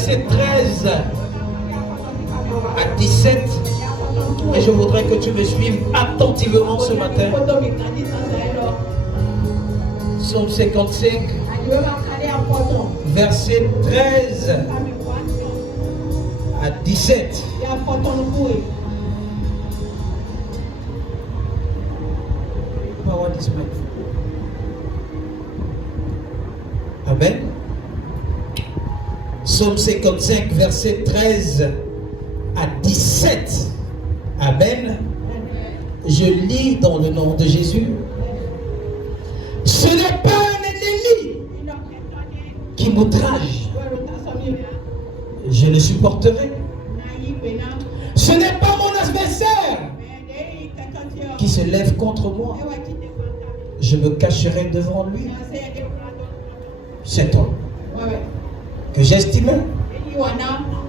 verset 13 à 17. Et je voudrais que tu me suives attentivement ce matin. Psaume 55, verset 13 à 17. Amen. Psaume 55, verset 13 à 17. Amen. Je lis dans le nom de Jésus. Ce n'est pas un ennemi qui m'outrage. Je le supporterai. Ce n'est pas mon adversaire qui se lève contre moi. Je me cacherai devant lui. Cet homme que j'estimais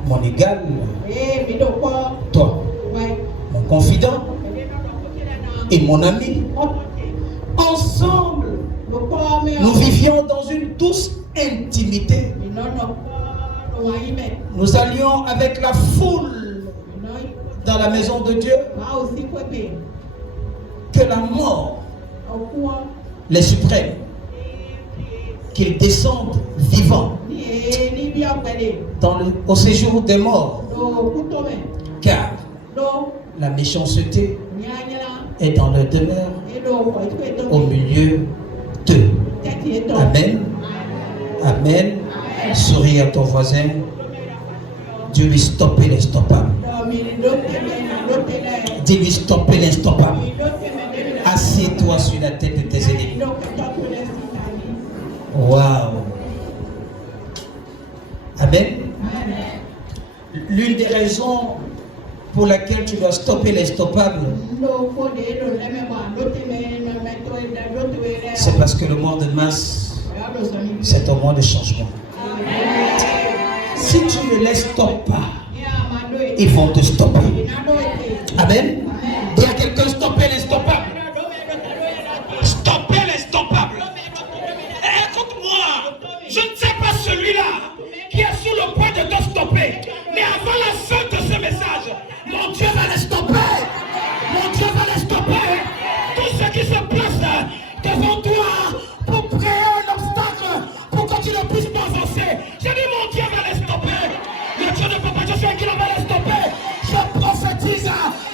mon égal, toi, mon confident et mon ami. Ensemble, nous vivions dans une douce intimité. Nous allions avec la foule dans la maison de Dieu. Que la mort les suprêmes, qu'ils descendent vivants au séjour des morts, car la méchanceté est dans leur demeure au milieu d'eux. Amen. Amen. Souris à ton voisin. Dieu lui stopper l'instoppable. Dis-lui stopper l'instoppable. Assieds-toi sur la tête de tes ennemis. Waouh. Amen. L'une des raisons pour laquelle tu dois stopper l'instoppable, c'est parce que le mois de mars, c'est un mois de changement. Si tu ne les stoppes pas, ils vont te stopper. Amen. Dis à quelqu'un, stopper l'instoppable. Stopper l'instoppable. Écoute-moi, je ne sais pas celui-là qui est sous le point de te stopper. Mais avant la fin de ce message, mon Dieu va les stopper. Mon Dieu va les stopper. Tout ce qui se place devant toi pour créer un obstacle pour que tu ne puisses pas avancer. J'ai dit mon Dieu va les stopper. Le Dieu de Papa Joshua qui va les stopper. Je prophétise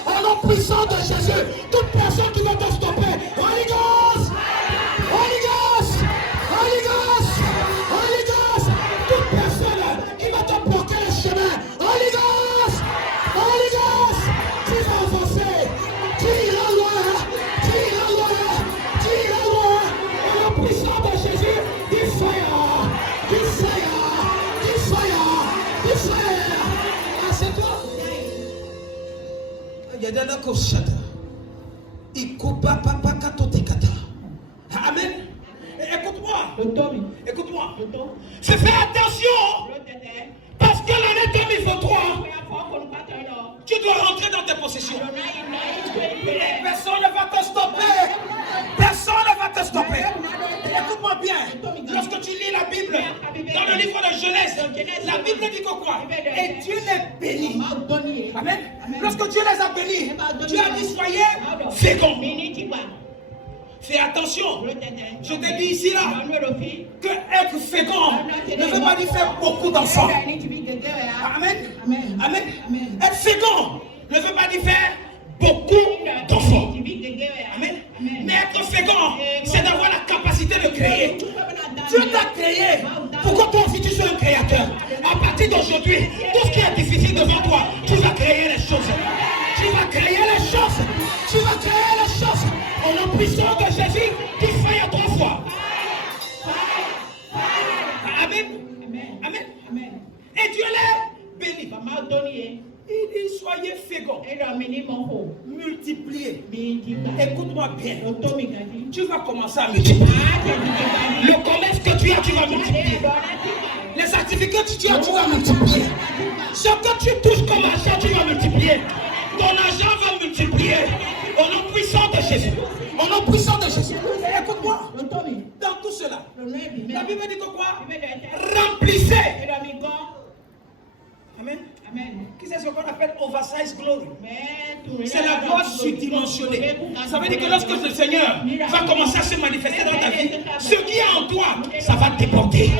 au nom puissant de Jésus. Toute personne qui va te stopper. Holy Ghost! Holy Ghost! Holy Ghost! Holy Ghost! Toute personne qui va te bloquer le chemin. Holy Ghost! Holy Ghost! Tu vas avancer. Tu iras loin. Tu iras loin. Tu iras loin. Au nom puissant de Jésus. Du fire. Du fire. Du fire. Du fire. Ah, c'est toi. Yadana Koshata. Ikupa papa katotikata. Amen. Écoute-moi. Écoute-moi. Fais attention. Parce que l'année 2023, tu dois rentrer dans tes possessions. Et personne ne va te stopper. Personne ne va te stopper. Écoute-moi bien. Lorsque tu lis la Bible, dans le livre de Genèse, la Bible dit que quoi? Et Dieu les bénit. Amen. Lorsque Dieu les a bénis, Dieu a dit soyez féconds. Fais attention. Je te dis ici là que être fécond ne veut pas dire faire beaucoup d'enfants. Amen. Amen. Être fécond ne veut pas dire faire beaucoup d'enfants. Amen. Mais être fécond, c'est d'avoir la capacité de créer. Dieu t'a créé pour que toi aussi tu sois un créateur. À partir d'aujourd'hui, tout ce qui est difficile devant toi, tu vas créer les choses. Tu vas créer les choses. Tu vas créer les choses. Au nom puissant de Jésus, tu fais à 3 fois. Amen. Amen. Et Dieu les bénit. Il dit soyez féconds. Multipliez. Écoute-moi bien. Tu vas commencer à multiplier. Le commerce que tu as, tu vas multiplier. Les certificats que tu as, tu vas multiplier. Ce que tu touches comme argent, tu vas multiplier. Ton argent va multiplier. Au nom puissant de Jésus. Au nom puissant de Jésus. Écoute-moi. Dans tout cela, la Bible dit que quoi? Remplissez Amen. Qui c'est ce qu'on appelle oversize glory? C'est la gloire surdimensionnée. Ça veut dire que lorsque le Seigneur va commencer à se manifester dans ta vie, ce qui est en toi, ça va déporter.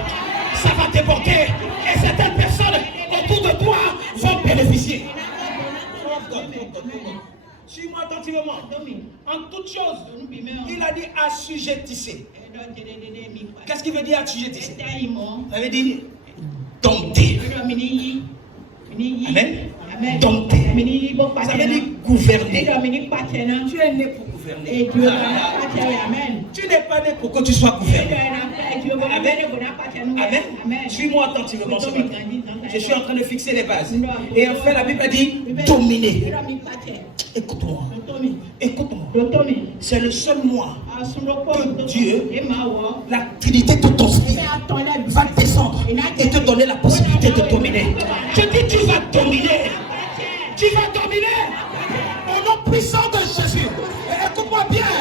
Ça va déporter. Et certaines personnes autour de toi vont bénéficier. Suis-moi attentivement. En toute chose, il a dit assujettissez. Qu'est-ce qu'il veut dire assujettissez? Ça veut dire dompter. Amen. Dompter. Ça veut dire gouverner. Tu es né pour gouverner. Tu n'es pas né pour que tu sois gouverné. Amen. Suis-moi attentivement ce matin. Je suis en train de fixer les bases. Et enfin, la Bible a dit dominer. Écoute-moi. Écoute-moi. C'est le seul mois que Dieu, la Trinité te t'inspire, va descendre et te donner la possibilité de dominer. Je dis, tu vas dominer. Tu vas dominer. Au nom puissant de Jésus. Écoute-moi bien.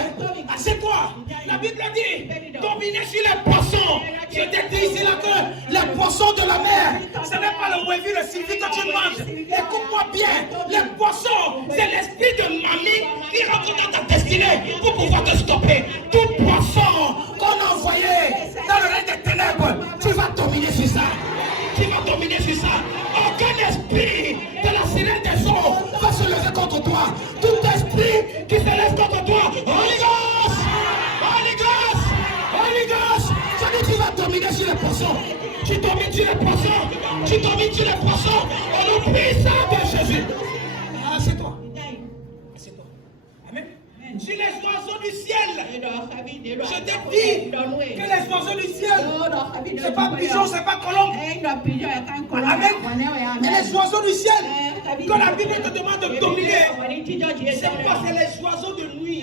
Assieds-toi. La Bible dit, dominer sur les poissons. Je t'ai dit ici là que les poissons de la mer, ce n'est pas le wavy, le sylvie que tu manges. Écoute-moi bien. Les poissons, c'est l'esprit de mamie qui rentre dans ta destinée pour pouvoir te stopper. Tout poisson qu'on a envoyé dans le règne des ténèbres, tu vas dominer sur ça. Tu vas dominer sur ça. Aucun esprit de la sirène des eaux va se lever contre toi. Tout esprit qui se lève contre toi, Holy Ghost, Holy Ghost, Holy Ghost, ça dit tu vas dominer sur les poissons. Tu domines sur les poissons. Tu domines sur les poissons. Au nom puissant de Jésus. Assieds-toi. Assieds-toi. Amen. Sur les oiseaux du ciel, je t'ai dit que les oiseaux du ciel, c'est pas pigeon, c'est pas colombe. Amen. Mais les oiseaux du ciel, quand la Bible te demande de dominer, c'est quoi? C'est les oiseaux de nuit.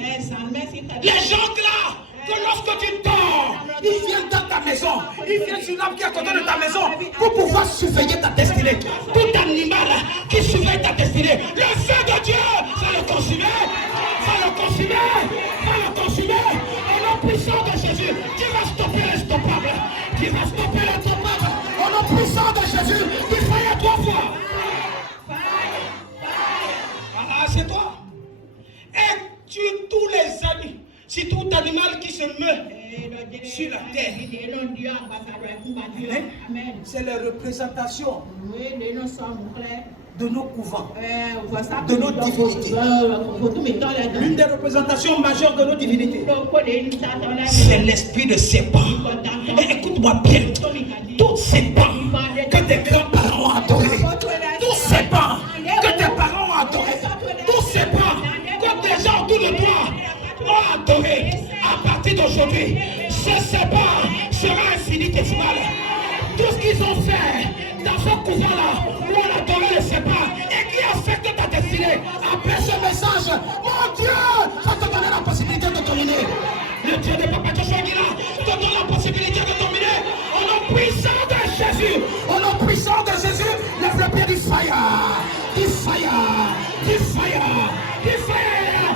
Les gens là, que lorsque tu dors, ils viennent dans ta maison, ils viennent sur l'arbre qui est à côté de ta maison pour pouvoir surveiller ta destinée. Tout animal qui surveille ta destinée, le feu de Dieu, ça le consumer. Va le consumer, va le consumer. Au nom puissant de Jésus, tu vas stopper l'instoppable. Tu vas stopper l'instoppable. Au nom puissant de Jésus, tu fais 3 fois. Voilà, c'est toi. Et tue tous les animaux. Si tout animal qui se meut sur la terre, c'est la représentation de nos couvents, de nos divinités. L'une des représentations majeures de nos divinités, c'est l'esprit de serpent. Et écoute-moi bien, tout serpent que tes grands-parents ont adoré, tout serpent que tes parents ont adoré, tout serpent que des gens autour de toi ont adoré, à partir d'aujourd'hui, ce serpent sera infinitésimal. Tout ce qu'ils ont fait dans ce couvent-là, où on adorait le serpent et qui affecte ta destinée, après ce message, mon Dieu, va te donner la possibilité de dominer. Le Dieu de Papa Joshua te donne la possibilité de dominer. Au nom puissant de Jésus, au nom puissant de Jésus, lève le pied du fire, du fire, du fire, du fire.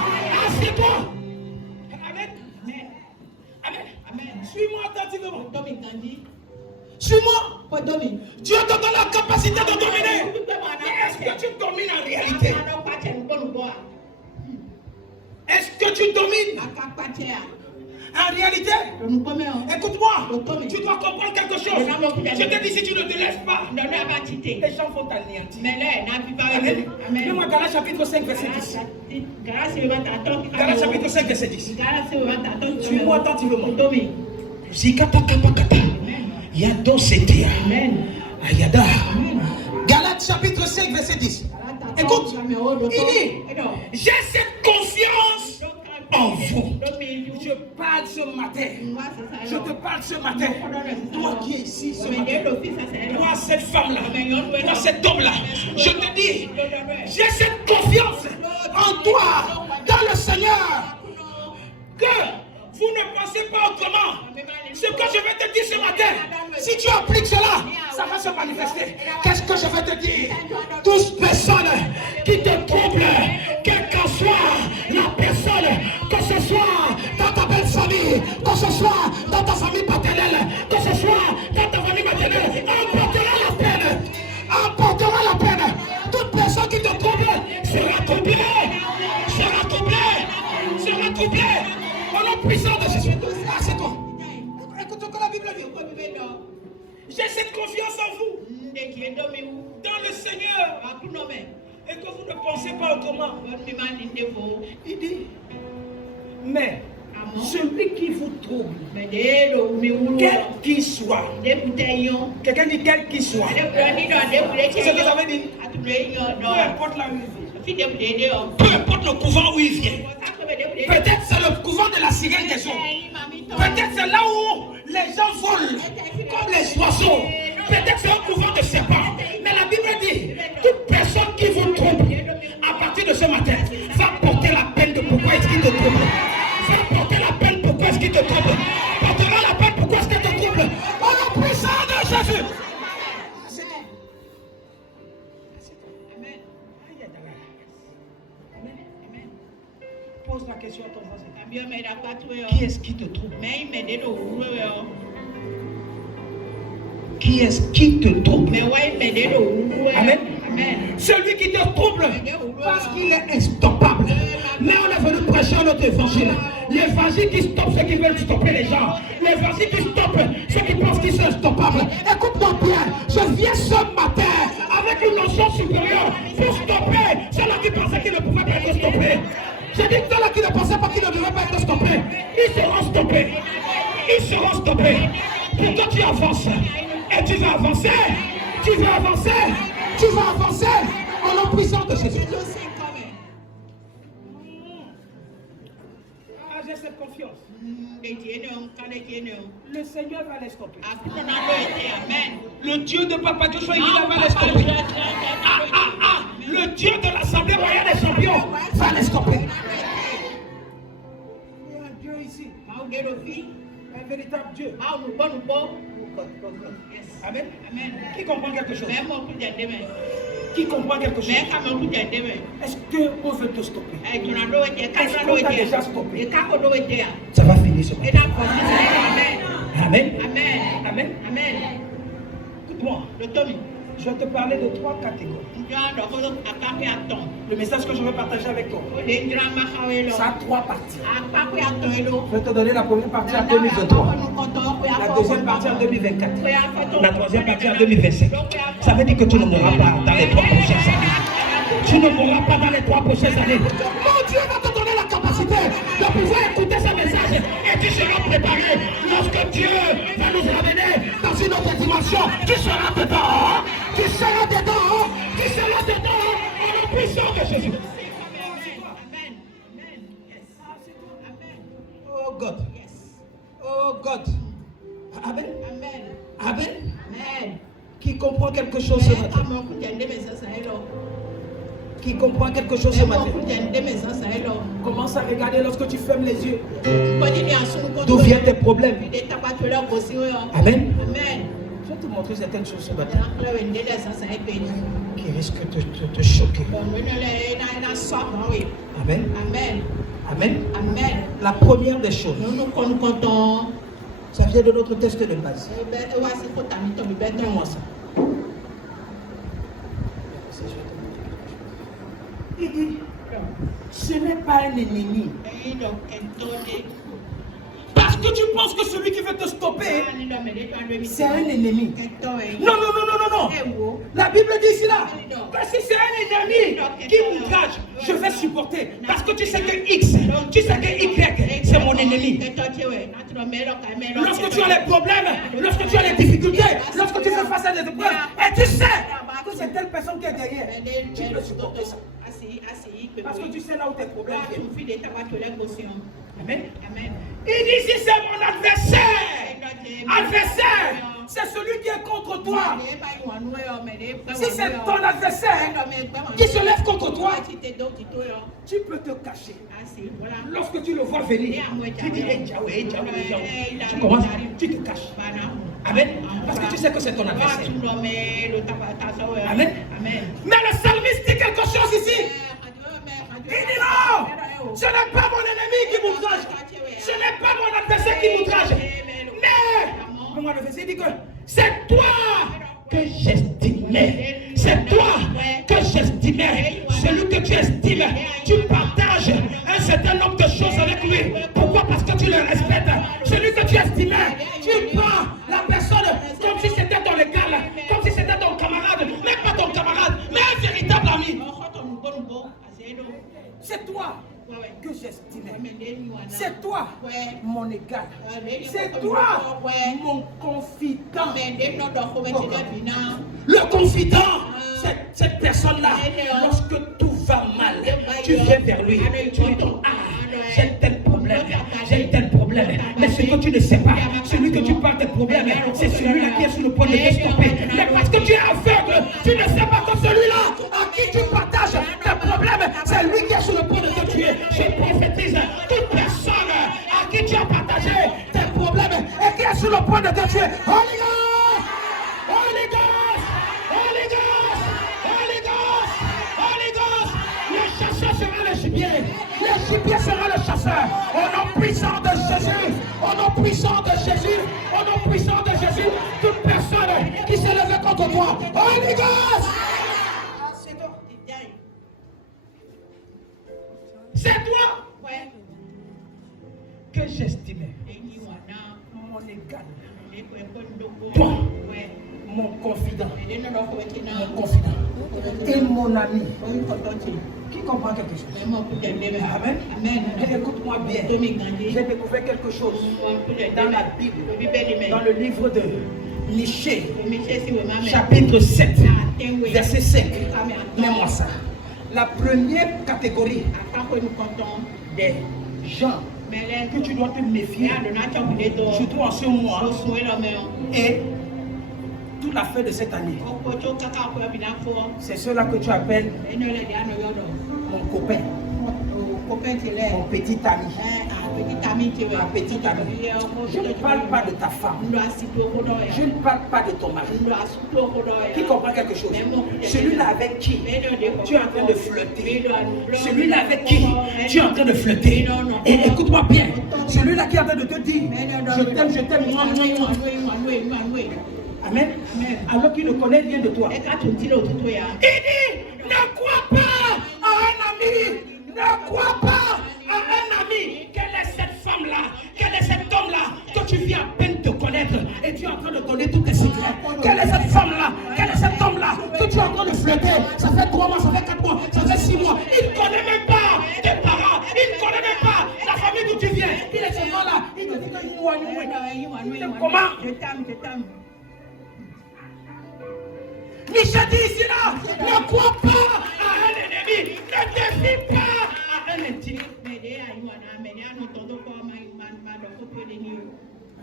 Assieds-toi. Suis-moi attentivement. Suis-moi. Dieu te donne la capacité de dominer. Mais est-ce que tu domines en réalité? Est-ce que tu domines en réalité? Écoute-moi. Tu dois comprendre quelque chose. Je te dis, si tu ne te lèves pas, les gens vont t'anéantir. Dis-moi Galates chapitre 5 verset 10. Galates chapitre 5 verset 10. Suis-moi attentivement. Yado Setia. Ayada. Galates chapitre 5 verset 10. Écoute, il dit, j'ai cette confiance en vous. Je parle ce matin. Je te parle ce matin. Toi qui es ici ce matin. Toi cette femme-là. Toi cet homme-là. Je te dis, j'ai cette confiance en toi, dans le Seigneur, que vous ne pensez pas autrement. Ce que je vais te dire ce matin, si tu appliques cela, ça va se manifester. Qu'est-ce que je vais te dire? Toutes personnes qui te troublent, quelle qu'en soit la personne, que ce soit dans ta belle famille, que ce soit dans ta famille paternelle, que ce soit dans ta famille maternelle, emportera la peine. Emportera la peine. dans le Seigneur et que vous ne pensez pas autrement. Il dit, mais celui qui vous trouble, quel qu'il soit, quelqu'un dit quel qu'il soit, c'est ce que ça veut dire. Peu importe là où il vient, peu importe le couvent où il vient, peut-être c'est le couvent de la sirène des eaux, peut-être c'est là où les gens volent comme les oiseaux, peut-être c'est un couvent de serpents, mais la Bible dit, toute personne qui vous trouble, à partir de ce matin, va porter la peine de pourquoi est-ce qu'il te trouble. Va porter la peine pourquoi est-ce qu'il te trouble. Portera la peine pourquoi est-ce qu'il te trouble. Au nom puissant de Jésus. Pose la question à ton voisin. Qui est-ce qui te trouble? Qui est-ce qui te trouble? Amen. Celui qui te trouble parce qu'il est instoppable. Mais on est venu prêcher notre évangile. L'évangile qui stoppe ceux qui veulent stopper les gens. L'évangile qui stoppe ceux qui pensent qu'ils sont instoppables. Écoute-moi bien, je viens ce matin avec une notion supérieure pour stopper ceux-là qui pensaient qu'ils ne pouvaient pas être stoppés. J'ai dit que ceux-là qui ne pensaient pas qu'ils ne devaient pas être stoppés, ils seront stoppés. Ils seront stoppés. Pourquoi tu avances? Et tu vas avancer. Tu vas avancer. Tu vas avancer. Au nom puissant de Jésus. Ah, j'ai cette confiance. Le Seigneur va les stopper. Le Dieu de Papa Joshua, il va les stopper. Le Dieu de l'Assemblée royale des champions va les stopper. Il y a un Dieu ici. Un véritable Dieu. Amen. Qui comprend quelque chose? Qui comprend quelque chose? Est-ce qu'on veut te stopper? Est-ce qu'on t'a déjà stoppé? Ça va finir ce matin. Amen. Amen. Écoute-moi. Je vais te parler de 3 catégories. Le message que je vais partager avec toi, ça a 3 parties. Je vais te donner la première partie en 2023, la deuxième partie en 2024, la troisième partie en 2027. Ça veut dire que tu ne mourras pas dans les 3 prochaines années. Tu ne mourras pas dans les 3 prochaines années. Mon Dieu va te donner la capacité de pouvoir écouter ce message et tu seras préparé. Lorsque Dieu va nous ramener dans une autre dimension, tu seras dedans. Tu seras dedans. Tu seras dedans. En la puissance de Jésus. Oh God. Oh God. Amen. Amen. Qui comprend quelque chose ce matin? Qui comprend quelque chose ce matin? Commence à regarder lorsque tu fermes les yeux. D'où viennent tes problèmes? Amen. Je vais te montrer certaines choses ce matin qui risquent de te choquer. Amen. Amen. La première des choses, ça vient de notre texte de base. Donne-moi ça. Il dit, ce n'est pas un ennemi. Parce que tu penses que celui qui veut te stopper, c'est un ennemi. Non. La Bible dit cela. Que si c'est un ennemi qui m'outrage, je vais supporter. Parce que tu sais que X, tu sais que Y, c'est mon ennemi. Lorsque tu as les problèmes, lorsque tu as les difficultés, lorsque tu fais face à des épreuves, et tu sais que c'est telle personne qui est derrière, tu peux supporter ça. Parce que tu sais là où tes problèmes viennent. Amen. Il dit si c'est mon adversaire, c'est celui qui est contre toi. Si c'est ton adversaire qui se lève contre toi, tu peux te cacher. Lorsque tu le vois venir, tu dis tu commences, tu te caches. Amen. Parce que tu sais que c'est ton adversaire. Amen. Mais le psalmiste dit quelque chose ici. Il dit non, ce n'est pas mon ennemi qui m'outrage. Ce n'est pas mon adversaire qui m'outrage. Mais, le verset dit que c'est toi que j'estimais. C'est toi que j'estimais. Celui que tu estimes, tu partages un certain nombre de choses avec lui. Pourquoi? Parce que tu le respectes. Celui que tu estimais, tu prends la personne comme si c'était ton égal, comme si c'était ton camarade. toi que j'estimais. C'est toi mon égal. C'est toi mon confident. Le confident, cette personne-là, lorsque tout va mal, tu viens vers lui. Tu lui dis, j'ai tel problème, j'ai tel problème. Mais ce que tu ne sais pas, celui que tu parles des problèmes, c'est celui-là qui est sur le point de t'estomper. Mais parce que tu es aveugle, tu ne sais pas que celui-là à qui tu partages tes problèmes, c'est lui qui est sur le point de te tuer. Je prophétise, toute personne à qui tu as partagé tes problèmes et qui est sur le point de te tuer. Holy Ghost! Holy Ghost! Holy Ghost! Holy Ghost! Holy Ghost! Le chasseur sera le gibier. Le gibier sera le chasseur. Au nom puissant de Jésus. Au nom puissant de Jésus. Au nom puissant de Jésus. Toute personne qui s'est levée contre toi. Holy Ghost! C'est toi que j'estimais mon égal. Toi, mon confident. Mon confident. Et mon ami. Qui comprend quelque chose? Amen. Écoute-moi bien. J'ai découvert quelque chose dans la Bible, dans le livre de Michée, chapitre 7, verset 5. Mets-moi ça. La première catégorie des gens que tu dois te méfier, surtout en ce mois, et toute la fin de cette année, c'est ceux-là que tu appelles mon copain, mon petit ami. Ma petite amie. Je ne parle pas de ta femme. Je ne parle pas de ton mari. Qui comprend quelque chose? Celui-là avec qui tu es en train de flirter. Celui-là avec qui tu es en train de flirter. Et écoute-moi bien. Celui-là qui est en train de te dire je t'aime, je t'aime. Amen. Alors qu'il ne connaît rien de toi. Il dit ne crois pas à un ami. Ne crois pas à un ami. Quelle est cette femme-là? Quel est cet homme-là que tu viens à peine te connaître et tu es en train de donner tous tes secrets? Quelle est cette femme-là? Quel est cet homme-là que tu es en train de flirter? Ça fait 3 mois, ça fait 4 mois, ça fait 6 mois. Il ne connaît même pas tes parents. Il ne connaît même pas la famille d'où tu viens. Il est seulement là. Il te dit que comment? Je t'aime, je t'aime. Michel dit ici là, ne crois pas à un ennemi, ne défie pas à un intime.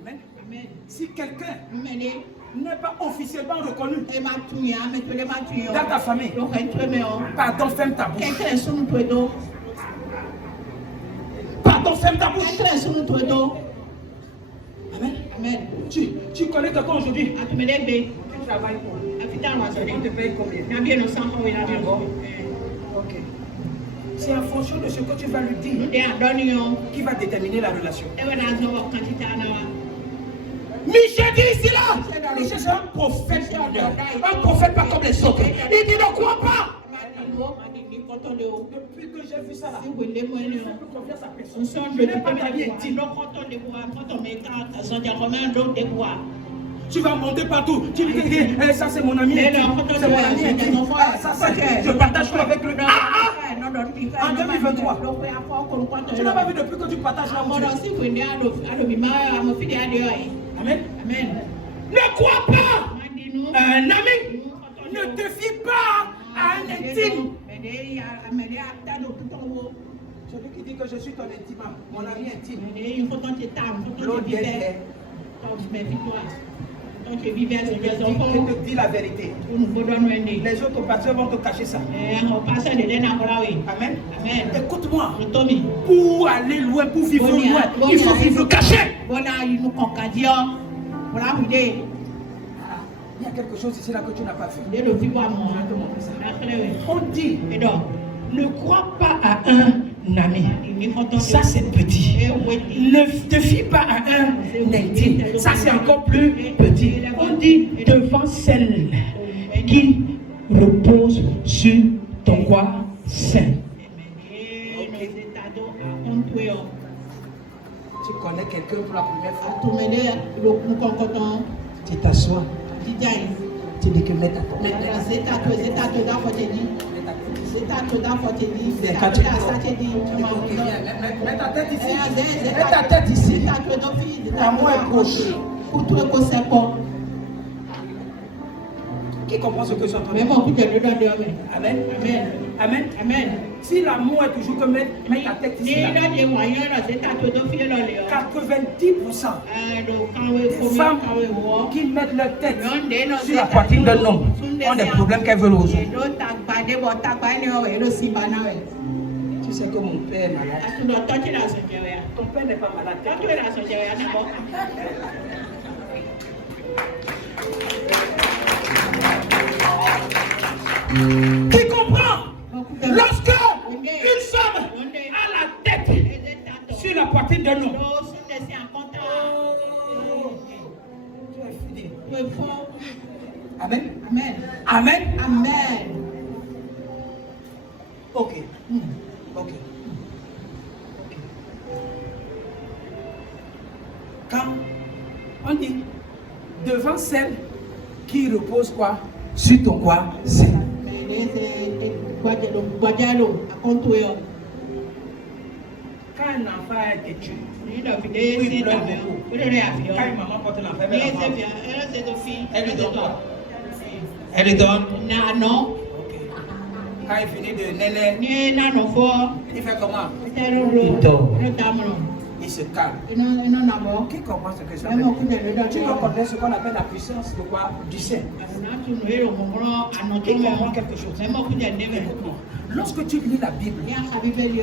Amen. Amen. Si quelqu'un n'est pas officiellement reconnu dans ta famille, pardon, ferme ta bouche. Pardon, ferme ta bouche. Amen. Amen. Tu connais quelqu'un aujourd'hui? Tu travailles pour. On te paye combien? Ok. C'est en fonction de ce que tu vas lui dire qui va déterminer la relation. Michel dit ici là, Michel c'est un prophète, pas comme les autres. Il dit ne crois pas. Depuis que j'ai vu ça là, je ne peux confiance à personne. Je n'ai pas d'avis intime. Tu vas monter partout. Tu dis ça c'est mon ami. C'est mon ami. Ça, je partage tout avec lui. En 2023. Tu n'as pas vu depuis que tu partages là. Amen. Amen. Ne crois pas un ami. Ne te fie pas à un intime. Celui qui dit que je suis ton intime, mon ami intime. L'autre est. Je te dis la vérité. Les autres pasteurs vont te cacher ça. Amen. Amen. Écoute-moi. Pour aller loin, pour vivre loin, il faut vivre caché. Il y a quelque chose ici là que tu n'as pas vu. On dit, ne crois pas à un ami. Ça c'est petit. Ne te fie pas à un intime. Ça c'est encore plus petit. On dit devant celle qui repose sur ton quoi saint. Tu connais quelqu'un pour la première fois? Tu t'assois. Tu dis que mets ta porte. Mets ta tête ici. Mets ta tête ici. L'amour est proche. Qui comprend ce que je suis en train de dire? Amen. Amen. Amen. Amen. Si l'amour est toujours que mets ta tête ici. 90% des femmes qui mettent leur tête sur la poitrine d'un homme ont des problèmes qu'elles veulent résoudre. Tu sais que mon père est malade. Ton père n'est pas malade. Qui comprend? Lorsque une femme a la tête sur la poitrine d'un homme, Amen. Amen. Amen. Amen. Ok. Ok. Quand on dit devant celle qui repose quoi? Sur ton quoi? C'est. Quand un enfant a été tué, il pleure beaucoup. Quand une maman porte l'enfant, elle lui donne quoi? Elle lui donne? Non. Quand il finit de néné, il fait comment? Il dort. Il se calme. Qui comprend ce que ça veut dire? Tu dois connaître ce qu'on appelle la puissance de quoi? Du Saint. Qui comprend quelque chose? Écoute-moi. Lorsque tu lis la Bible,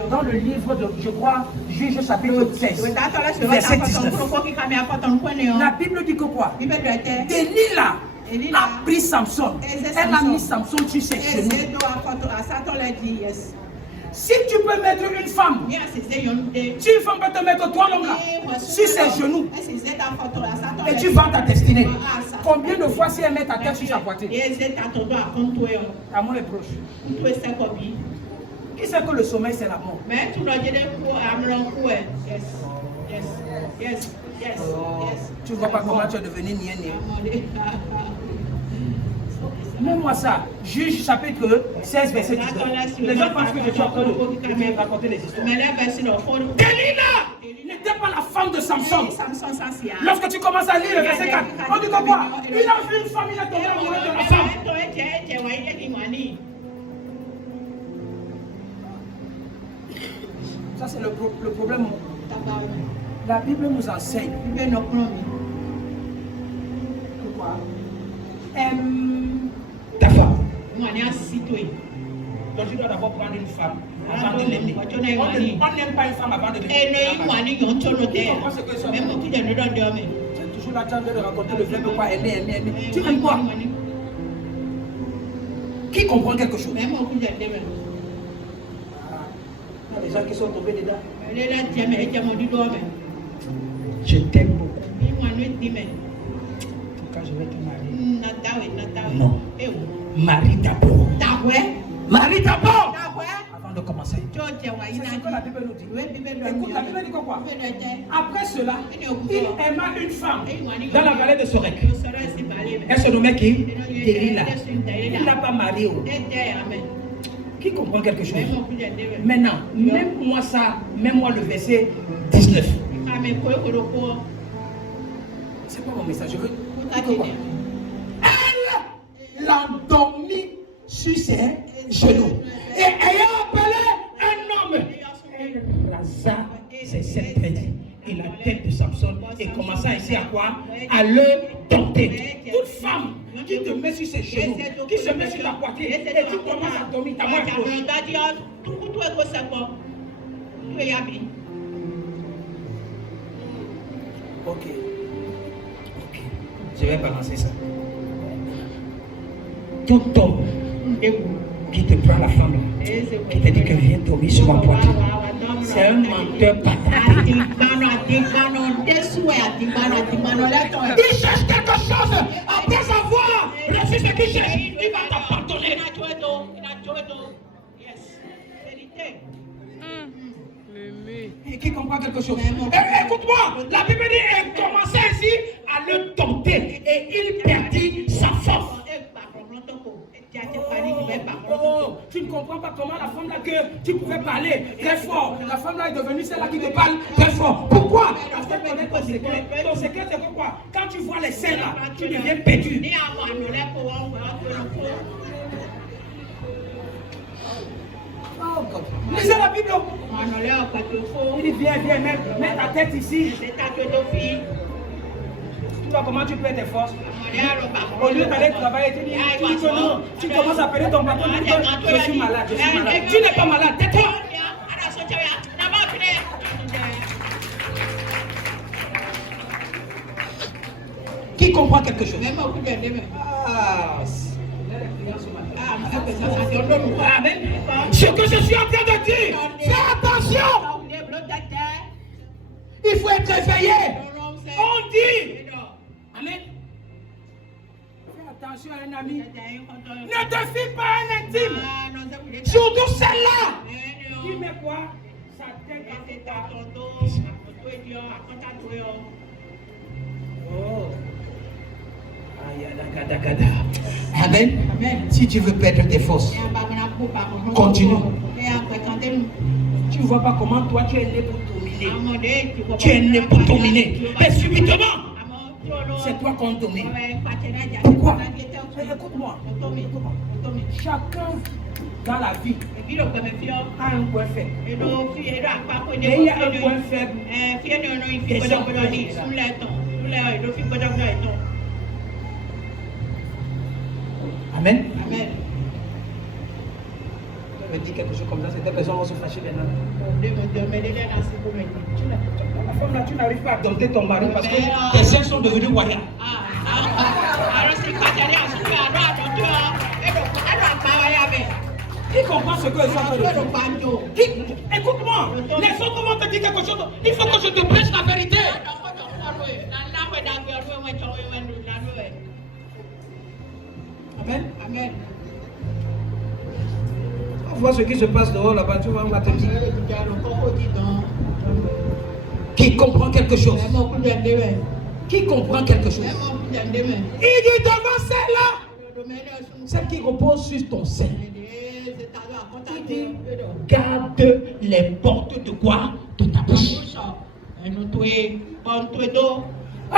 dans le livre de, je crois, Juge chapitre 16, verset 19, la Bible dit que quoi? Delilah a pris Samson. Elle a mis Samson sur ses genoux. Si tu peux mettre une femme, si une femme peut te mettre toi l'homme là, sur ses genoux, et tu vends ta destinée, combien de fois si elle met ta tête sur sa poitrine? L'amour est proche. Qui sait que le sommeil c'est l'amour? Tu ne vois pas comment tu es devenu niais. Même-moi ça, Juge chapitre 16, verset 19. Les gens pensent que je suis en train de raconter les histoires. Delilah n'était pas la femme de Samson. Lorsque tu commences à lire le verset 4, on dit que quoi? Il a vu une femme, il est tombé amoureux de la femme. Ça c'est le problème. La Bible nous enseigne. Pourquoi? Ta femme. Donc tu dois d'abord prendre une femme avant de l'aimer. On n'aime pas une femme avant de l'aimer. Tu comprends ce que je veux dire? Tu es toujours là en train de raconter le fait de quoi aimer. Tu aimes quoi? Qui comprend quelque chose? Il y a des gens qui sont tombés dedans. Je t'aime beaucoup. Quand je vais te marier. Non. Marie d'abord. Marie d'abord. Avant de commencer. C'est ce que la Bible nous dit. Écoute, la Bible dit quoi? Après cela, il aima une femme dans la vallée de Sorek. Elle se nommait qui? Delilah. Il n'a pas marié. Qui comprend quelque chose? Maintenant, même moi ça, même moi le verset 19. C'est pas mon message, je veux. Elle l'endormit sur ses genoux. Et ayant appelé un homme, elle rasa ses 7 têtes et la tête de Samson et commença ainsi à quoi? À le dompter. Toute femme qui te met sur ses genoux, qui se met sur la poitrine et tu commences à dormir, ta main gauche. Ok. Je vais balancer ça. Tout homme qui te prend la femme, qui te dit que viens dormir sur ma poitrine, c'est un menteur pathétique. Il cherche quelque chose. Après avoir reçu ce qu'il cherche, il va t'abandonner. Et qui comprend quelque chose? Écoute-moi, la Bible dit elle commençait ainsi à le dompter et il perdit sa force. Tu ne comprends pas comment la femme là que tu pouvais parler très fort. La femme là est devenue celle-là qui te parle très fort. Pourquoi? Parce que tu connais ton secret. Ton secret, c'est quoi? Quand tu vois les seins là, tu deviens perdu. Oh God. Lisez la Bible. Il dit viens, mets ta tête ici. Tu vois comment tu perds tes forces. Au lieu d'aller travailler, tu dis que non. Tu commences à appeler ton patron, tu dis je suis malade, je suis malade. Tu n'es pas malade, tais-toi. Qui comprend quelque chose? Amen. Ce que je suis en train de dire, fais attention. Il faut être réveillé. On dit. Amen. Fais attention à un ami. Ne te fie pas à un intime. Surtout celle-là. Qui met quoi? Sa tête dans tes oh. Amen. Si tu veux perdre tes forces, continue. Tu ne vois pas comment toi tu es né pour dominer. Tu es né pour dominer. Mais subitement, c'est toi qu'on domine. Pourquoi? Écoute-moi. Chacun dans la vie a un point faible. Et il y a un point faible. Amen. Amen. Tu me dis quelque chose comme ça, ces deux personnes vont se fâcher maintenant. La femme là, tu n'arrives pas à dompter ton mari parce que tes seins sont devenus voyants. Qui comprend ce que je suis en train de dire? Écoute-moi, les autres vont te dire quelque chose. Il faut que je te prêche la vérité. Amen. Amen. On voit ce qui se passe dehors là-bas, tu vois, on va te dire. Qui comprend quelque chose? Qui comprend quelque chose? Il dit devant celle-là, celle qui repose sur ton sein. Il dit, garde les portes de quoi? De ta bouche. Ah,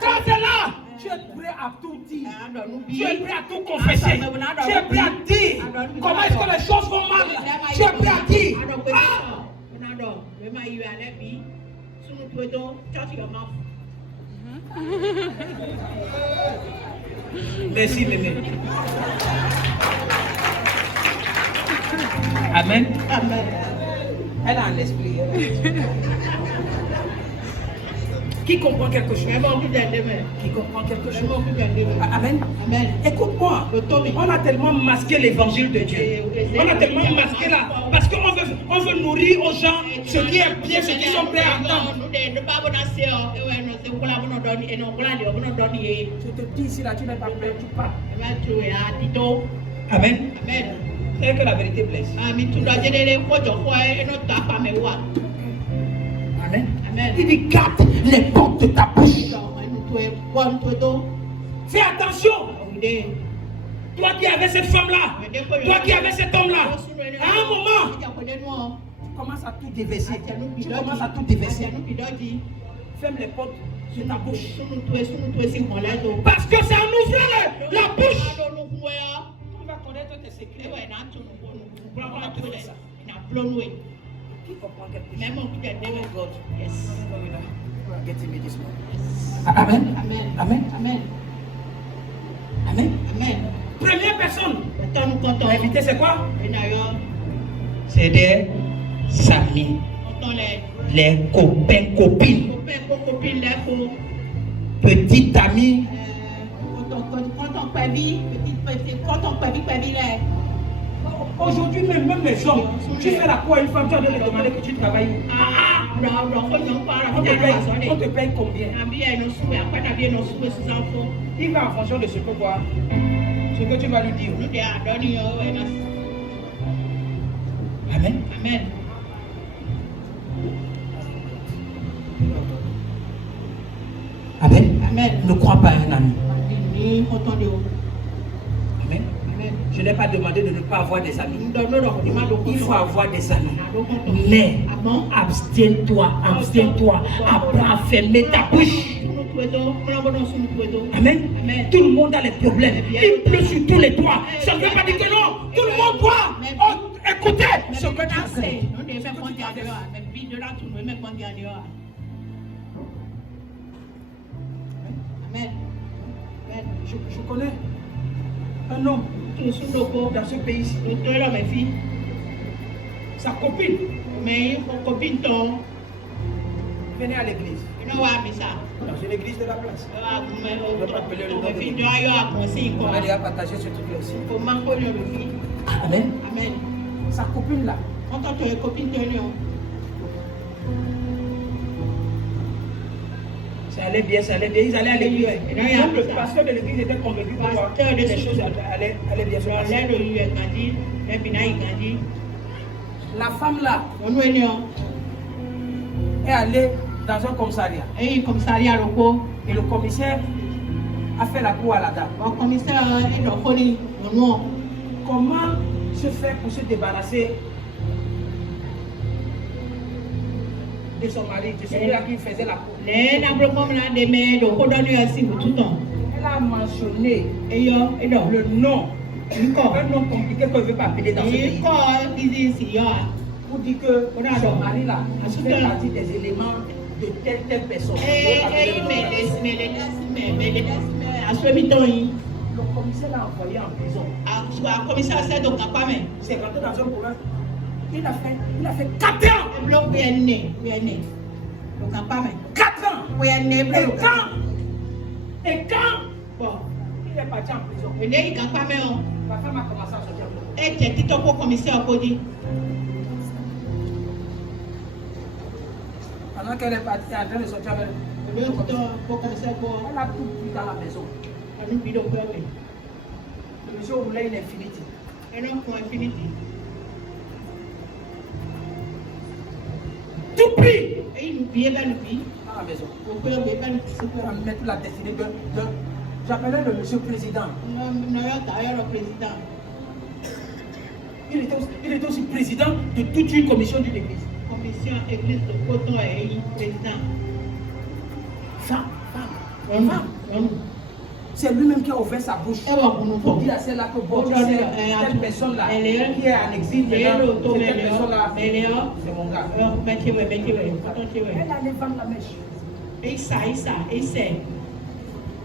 quand tu es là, tu es prêt à tout dire. Tu es prêt à tout confesser. Tu es prêt à dire comment est-ce que les choses vont mal. Tu es prêt à dire. Merci, mémé. Amen. Amen. Elle a un esprit. Qui comprend quelque chose? Qui comprend quelque chose? Amen. Amen. Écoute-moi. On a tellement masqué l'évangile de Dieu. On a tellement masqué là. Parce qu'on veut nourrir aux gens ce qui est bien, ce qu'ils sont prêts à entendre. Je te dis ici là, tu n'es pas prêt, tu pars. Amen. Amen. C'est que la vérité blesse. Amen. Amen. Il dit garde les portes de ta bouche. Fais attention. Toi qui avais cette femme-là, toi qui avais cet homme-là, à un moment, tu commences à tout déverser. Tu commences à tout déverser. Ferme les portes de ta bouche. Parce que c'est en ouvrant la bouche. Tu vas connaître tes secrets. Qui comprend quelque chose? God. Yes. Getting me this morning. Amen. Amen. Amen. Amen. Amen. Amen. Première personne. Invité, c'est quoi? C'est des amis. Les copains, copines. Petite amie. Aujourd'hui, même les hommes, tu fais la quoi une femme, tu as de lui demander que tu travailles où? On te paye combien? Il va en fonction de ce que quoi? Ce que tu vas lui dire. Amen. Amen. Amen. Amen. Ne crois pas à un ami. Amen. Amen. Je n'ai pas demandé de ne pas avoir des amis. Il faut avoir des amis. Mais abstiens-toi, abstiens-toi. Apprends à fermer ta bouche. Amen. Tout le monde a les problèmes. Il pleut sur tous les toits. Ça ne veut pas dire que non. Tout le monde doit écouter ce que tu as fait. Amen. Je connais un homme dans ce pays-ci. Sa copine. Venez à l'église. Dans une église de la place. Je vais rappeler le nom de on va déjà partager ce truc-là aussi. Amen. Amen. Sa copine là. Ça allait bien, ça allait bien. Ils allaient à l'église. Même le pasteur de l'église était convaincu que les choses allaient bien se passer. La femme là est allée dans un commissariat. Et le commissaire a fait la cour à la dame. Comment se faire pour se débarrasser de son mari, de celui-là qui faisait la cour? Elle a mentionné le nom. Un nom compliqué qu'on ne veut pas appeler dans ce pays. Pour dire que son mari là fait partie des éléments de telle personne. Le commissaire l'a envoyé en prison. C'est rentré dans un problème. Il a fait 4 ans. 4 ans. Et quand il est parti en prison, ma femme a commencé à sortir. Pendant qu'elle est partie, en train de sortir avec elle a tout pris dans la maison. Le monsieur voulait une infinité. Tout pris dans la maison. Pour mettre la destinée de j'appelais le monsieur président. Il était aussi président de toute une commission d'une église. Église de Coton et président. Femme. C'est lui-même qui a ouvert sa bouche pour dire à celle-là que bon, telle personne-là qui est en exil, cette personne-là, c'est mon gars. Elle allait vendre la mèche.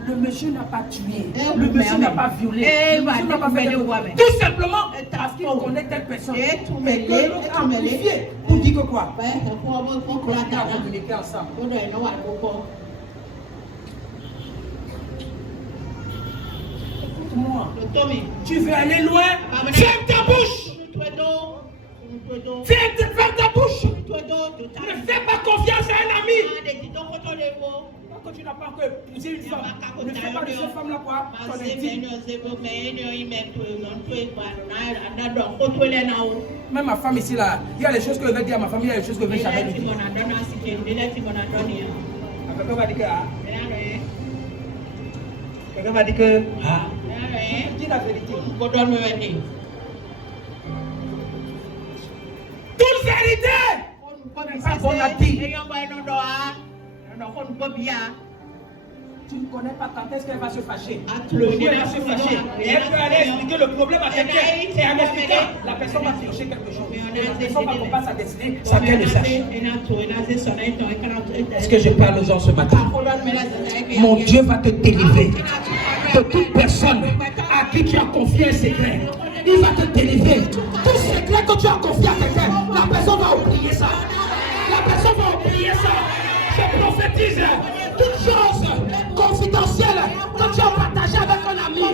Le monsieur n'a pas tué, le monsieur n'a pas violé, le monsieur n'a pas fait tout simplement parce qu'il connaît telle personne. Et que l'autre a amplifié pour dire que quoi? On a communiqué ensemble. Écoute-moi, tu veux aller loin? Ferme ta bouche! Ferme ta bouche! Ne fais pas confiance à un ami! Quand tu n'as pas encore épousé une femme, ne fais pas de cette femme-là quoi? Ton intime. Même ma femme ici là, il y a des choses que je vais dire à ma famille, il y a des choses que je vais jamais lui dire. Quelqu'un va dire que quelqu'un va dire que dis la vérité. Toute vérité! C'est bon à dire. Tu ne connais pas quand est-ce qu'elle va se fâcher. Le jour elle va se fâcher. Et elle peut aller expliquer le problème à quelqu'un. Et en expliquant, la personne va piocher quelque chose. Et la personne va commencer à décider sans qu'elle le sache. Est-ce que je parle aux gens ce matin? Mon Dieu va te délivrer de toute personne à qui tu as confié un secret. Il va te délivrer. Tout secret que tu as confié à quelqu'un, la personne va oublier ça. La personne va oublier ça. Je prophétise toute chose confidentielle que tu as partagée avec un ami.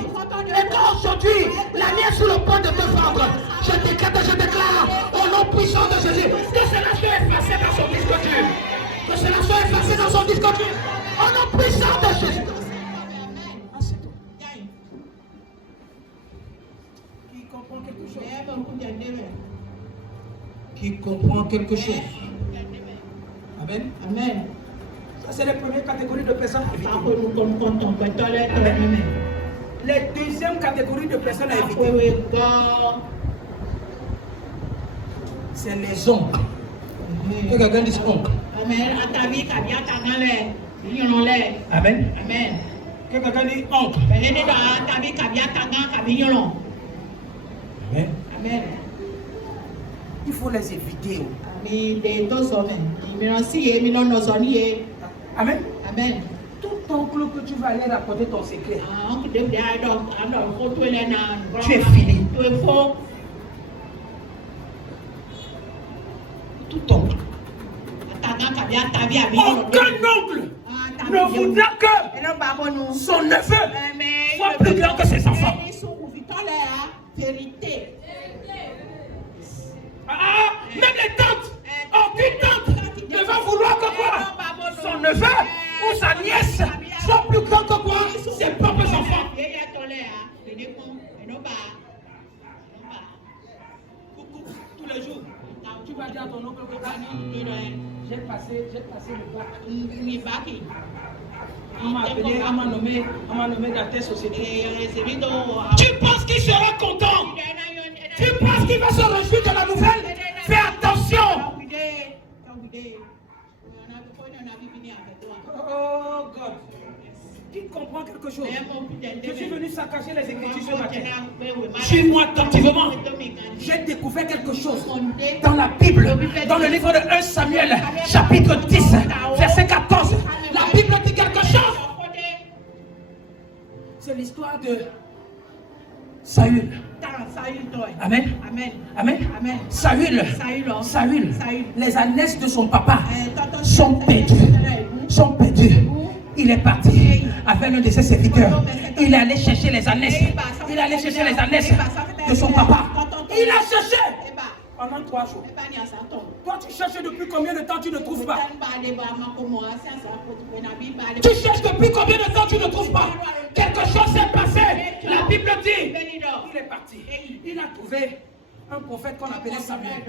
Et qu'aujourd'hui, l'ami est sur le point de te vendre. Je déclare au nom puissant de Jésus que cela soit effacé dans son disque dur. Que cela soit effacé dans son disque dur. Au nom puissant de Jésus. Qui comprend quelque chose? Qui comprend quelque chose? Amen. Amen. Ça, c'est les premières catégories de personnes. La deuxième catégorie de personnes à éviter, c'est les oncles. Que quelqu'un dise oncle. Amen. Amen. Que quelqu'un dise oncle. Amen. Amen. Il faut les éviter. Amen. Amen. Tout oncle que tu vas aller rapporter ton secret, tu es fini. Tout oncle. Aucun oncle ne voudra que son neveu soit plus grand que ses enfants. Même les tantes, aucune tante ne va vouloir que quoi son neveu ou sa nièce soit plus grand que quoi ses propres enfants. Tous les jours, tu vas dire à ton oncle que j'ai passé le bac. On m'a appelé, on m'a nommé dans telle société. Tu penses qu'il sera content? Tu penses qu'il va se réjouir de la nouvelle? Fais attention! Oh God! Qui comprend quelque chose? Je suis venu saccager les Écritures ce matin. Suis-moi attentivement. J'ai découvert quelque chose dans la Bible, dans le livre de 1 Samuel, chapitre 10, verset 14. La Bible dit quelque chose. C'est l'histoire de Saül. Amen. Amen. Amen. Amen. Saül. Les ânesses de son papa sont perdues. Il est parti avec l'un de ses serviteurs. Il est allé chercher les ânesses. De son papa. Il a cherché pendant 3 jours. Toi, tu cherches depuis combien de temps tu ne trouves pas? Tu cherches depuis combien de temps tu ne trouves pas? Quelque chose s'est passé. La Bible dit, il est parti. Il a trouvé un prophète qu'on appelait Samuel.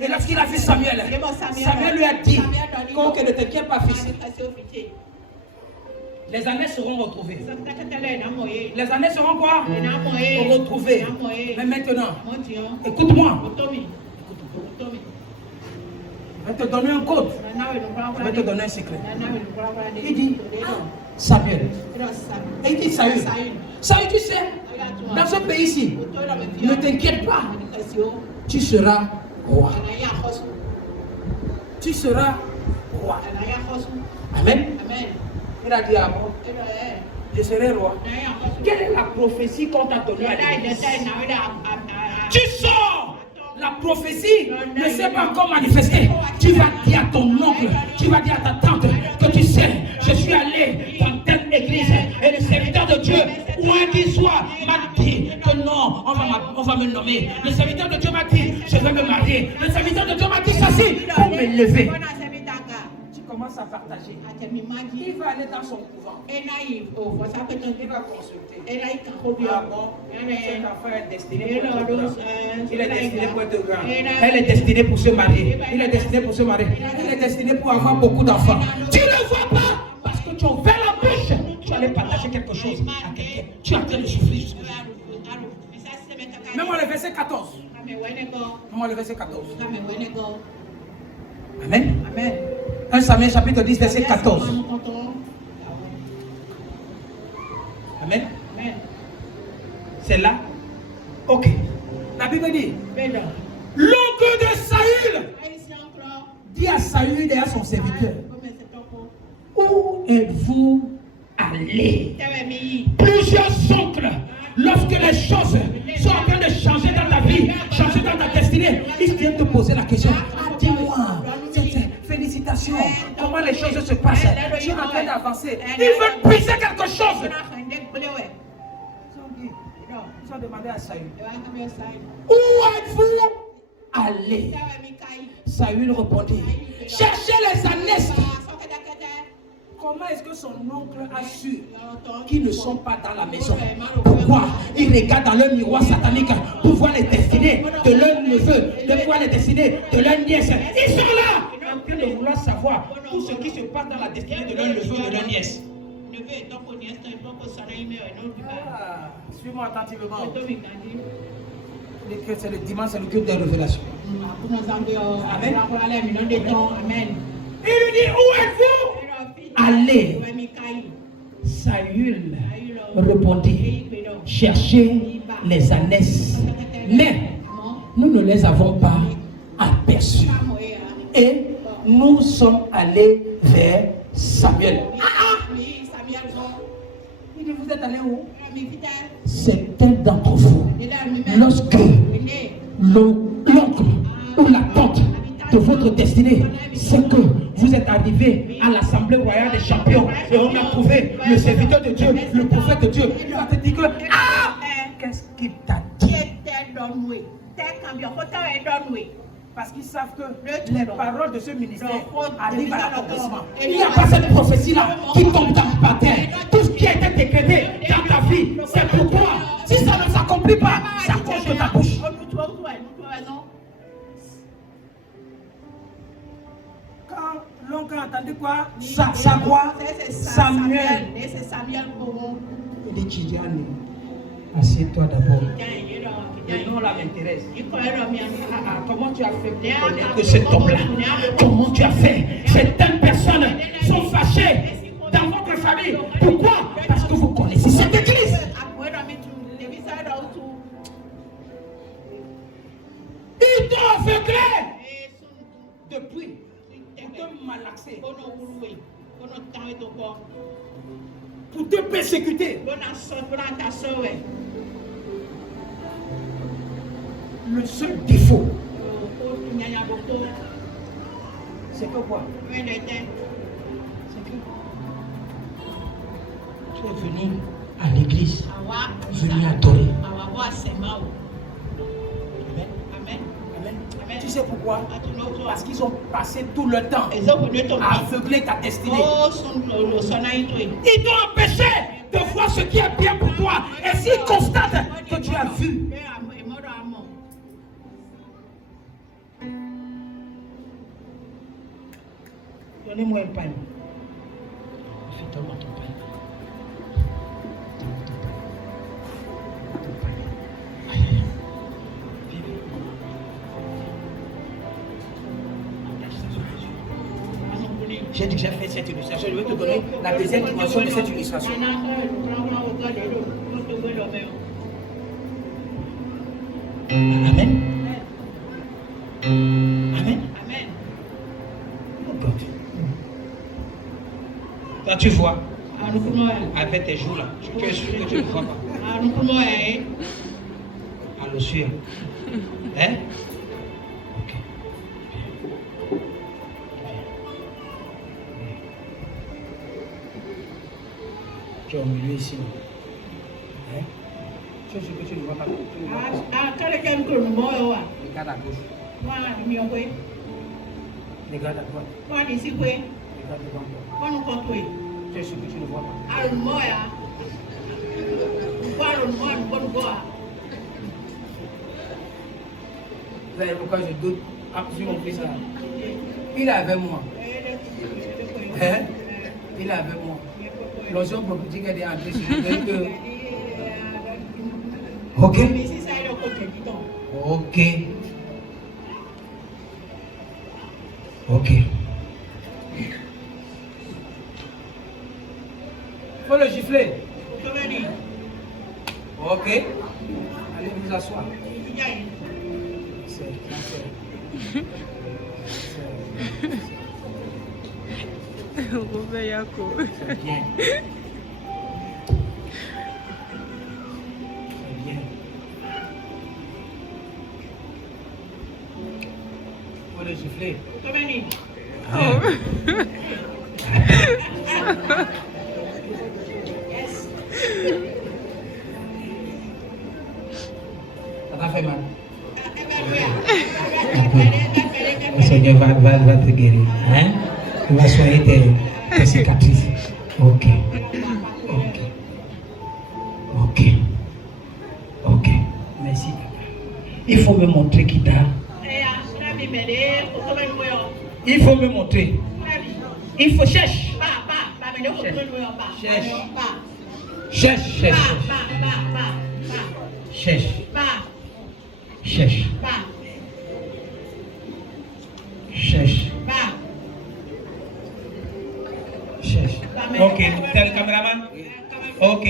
Et lorsqu'il a vu Samuel, Samuel lui a dit, que ne t'inquiète pas, fils. Les années seront retrouvées. Les années seront quoi? Retrouvées. Mais maintenant, écoute-moi. Je vais te donner un code. Je vais te donner un secret. Il dit Samuel. Et il dit Saül. Saül, tu sais, dans ce pays-ci, ne t'inquiète pas. Tu seras roi. Tu seras roi. Amen. Il a dit à moi, je serai roi. Quelle est la prophétie qu'on t'a donnée à l'église? Tu sors! La prophétie ne s'est pas encore manifestée. Tu vas dire à ton oncle, tu vas dire à ta tante que tu sais, je suis allé dans telle église et le serviteur de Dieu, où qu'il soit, m'a dit que non, on va me nommer. Le serviteur de Dieu m'a dit, je vais me marier. Le serviteur de Dieu m'a dit ceci pour me lever. À partager. Il va aller dans son couvent. Il va consulter. Ah bon, cet enfant est destiné pour être grand. Il est destiné pour être grand. Elle est destinée pour se marier. Il est destiné pour se marier. Elle est destinée pour avoir beaucoup d'enfants. Tu ne vois pas parce que tu as ouvert la bouche. Tu allais partager quelque chose à quelqu'un. Tu es en train de souffrir. Même le verset 14. Même le verset 14. Amen. Amen. 1 Samuel chapitre 10 verset 14. Amen. C'est là. Ok. La Bible dit, l'oncle de Saül dit à Saül et à son serviteur, où êtes-vous allés? Plusieurs oncles, lorsque les choses sont en train de changer dans ta vie, changer dans ta destinée, ils viennent te poser la question, dis-moi, félicitations, comment les choses se passent? Tu es en train d'avancer. Ils veulent briser quelque chose. Ils ont demandé à Saül, où êtes-vous allés? Saül répondit, cherchez les ânesses. Comment est-ce que son oncle a su qu'ils ne sont pas dans la maison? Pourquoi? Il regarde dans le miroir satanique pour voir les destinées de leur neveu, de voir les destinées de leur nièce. Ils sont là en train de vouloir savoir tout ce qui se passe dans la destinée de leur neveu, de leur nièce. Suis-moi attentivement. C'est le dimanche, c'est le culte des révélations. Amen. Il lui dit, où êtes-vous? Allez. Saül répondit, cherchez les ânesses, mais nous ne les avons pas aperçus. Et nous sommes allés vers Samuel. Il dit, vous êtes allés où? Certains d'entre vous, lorsque l'oncle ou la tante de votre destinée, c'est que vous êtes arrivé à l'Assemblée royale des champions et on a trouvé le serviteur de Dieu, le prophète de Dieu. Il va te dire que, ah, qu'est-ce qu'il t'a dit? Parce qu'ils savent que les paroles de ce ministère arrivent à l'accomplissement. Il n'y a pas cette prophétie-là qui tombe par terre. Tout ce qui a été décrété dans ta vie, c'est pour toi. Si ça ne s'accomplit pas, ça cause de ta bouche. Quand l'oncle a entendu quoi? Samuel. Il dit, Chidiane, assieds-toi d'abord. Le nom là m'intéresse. Comment tu as fait pour connaître que cet homme-là? Comment tu as fait? Certaines personnes sont fâchées dans votre famille. Pourquoi? Parce que vous connaissez cette église. Ils t'ont aveuglé depuis. Ils t'ont malaxé. Pour te persécuter. Le seul défaut, c'est que quoi? C'est que tu es venu à l'église, venu adorer. Amen. Tu sais pourquoi? Parce qu'ils ont passé tout le temps à aveugler ta destinée. Ils t'ont empêché de voir ce qui est bien pour toi. Et s'ils constatent que tu as vu, donnez-moi un pain. Donne-moi ton pain. J'ai déjà fait cette illustration. Je vais te donner la deuxième dimension de cette illustration. Amen. Amen. Oh God. Quand tu vois, avec tes joues là, tu es sûr que tu ne vois pas. Allô, sûr. Hein? Ok. Tu es au milieu ici. Hein? Tu es sûr que tu ne vois pas. Regarde à gauche. Regarde à droite. Regarde devant toi. Tu es sûr que tu ne vois pas. Vous savez pourquoi je doute? Sur mon fils là. Il est avec moi. Hein? Il est avec moi. L'onction prophétique est entrée sur lui. Ok. Ok. Ok. Faut le gifler. Ok. Allez vous asseoir. C'est bien. Faut le gifler. Ça t'a fait mal? Le Seigneur va te guérir. Hein? Il va soigner tes cicatrices. Ok. Merci. Il faut me montrer qui t'a. Il faut me montrer. Il faut chercher. Cherche. Ok, t'es le caméraman? Ok.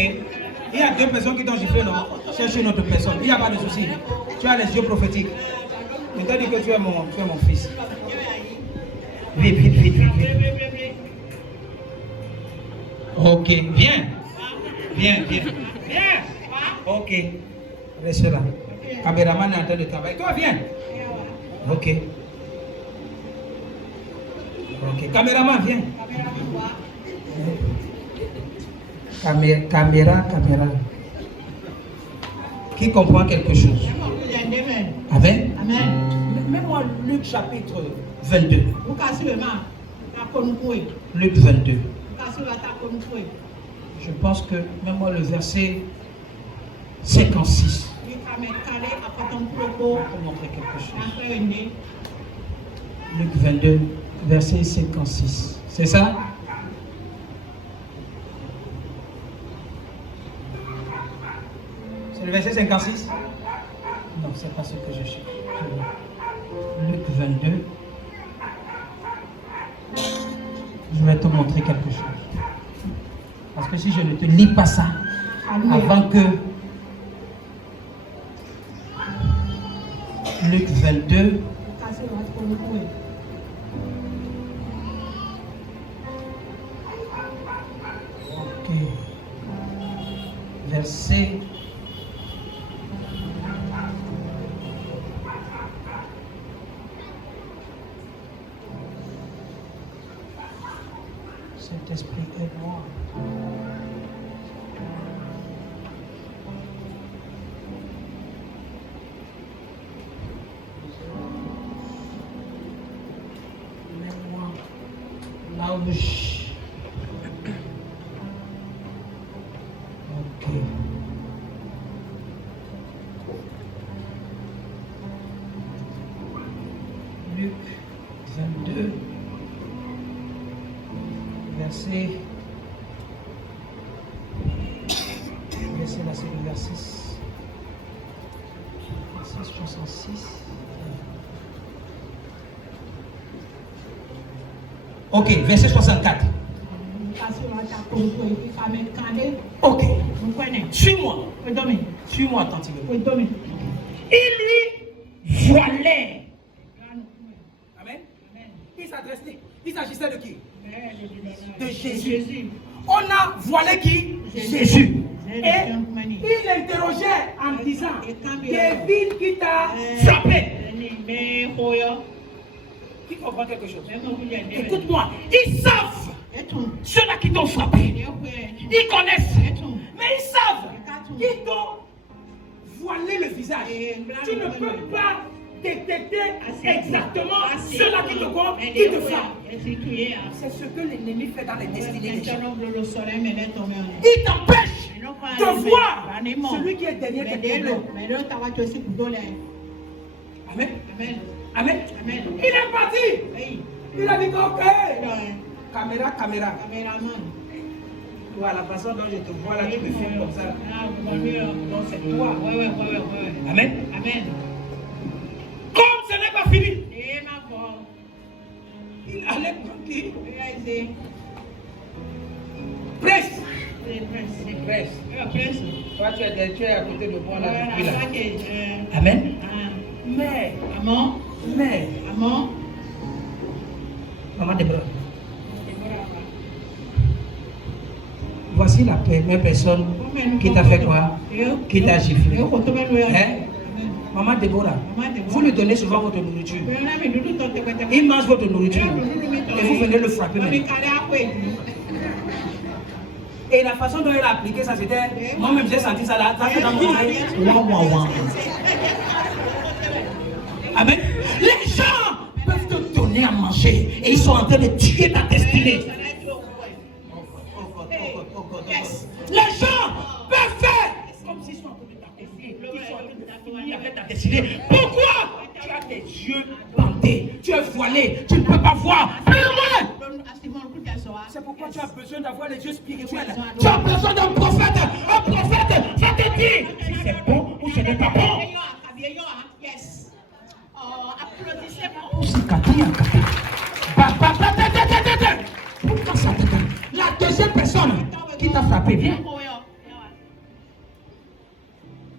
Il y a 2 personnes qui t'ont giflé, non? Cherche une autre personne. Il n'y a pas de souci. Tu as les yeux prophétiques. Je t'ai dit que tu es mon fils. Vite. Ok, viens. Ok. Reste là. Caméraman est en train de travailler. Toi, viens. Ok. Caméraman, viens. Caméra. Qui comprend quelque chose? Amen. Mets-moi Luc chapitre 22. Luc 22. Je pense que mets-moi le verset 56. Pour montrer quelque chose. Luc 22, verset 56. C'est ça? C'est le verset 56? Non, c'est pas ce que je cherche. Luc 22. Je vais te montrer quelque chose. Parce que si je ne te lis pas ça, avant que Luc 22. Ok. Verset. Saint-Esprit, aide-moi. Là où ok. Luc 22. Verset là, c'est le verset 66. Ok, verset 64. Ok. Suis-moi attentivement. Il lui voilait. Amen. Il s'agissait de qui? De Jésus. On a voilé qui? Jésus. Et il interrogeait en disant, David qui t'a frappé. Qui comprend quelque chose? Écoute-moi, ils savent, ceux-là qui t'ont frappé, ils connaissent, mais ils savent qu'ils t'ont voilé le visage. Tu ne peux pas détecter exactement ceux-là qui te frappent. C'est ce que l'ennemi fait dans les destinées des gens. Il t'empêche de voir celui qui est derrière tes problèmes. Amen. Amen. Il est parti. Il a dit ok. Caméra. Toi, la façon dont je te vois là, tu me filmes comme ça. Donc c'est toi. Amen. Comme ce n'est pas fini, il allait prendre qui? Presse. Toi, tu es à côté de moi là. Amen. Mais. Maman Deborah. Voici la première personne qui t'a fait quoi? Qui t'a giflé. Hein? Maman Deborah, vous lui donnez souvent votre nourriture. Il mange votre nourriture. Et vous venez le frapper même. Et la façon dont il a appliqué ça, c'était... Moi-même, j'ai senti ça là. Ça fait dans mon oreille. Amen. Les gens peuvent te donner à manger et ils sont en train de tuer ta destinée. Les gens peuvent faire comme s'ils sont en train de t'attester. Ils sont en train de finir avec ta destinée. Pourquoi? Tu as tes yeux bandés. Tu es voilé. Tu ne peux pas voir. c'est pourquoi tu as besoin d'avoir les yeux spirituels. Tu as besoin d'un prophète. Un prophète va te dire si c'est bon ou ce n'est pas bon. La deuxième personne qui t'a frappé, viens.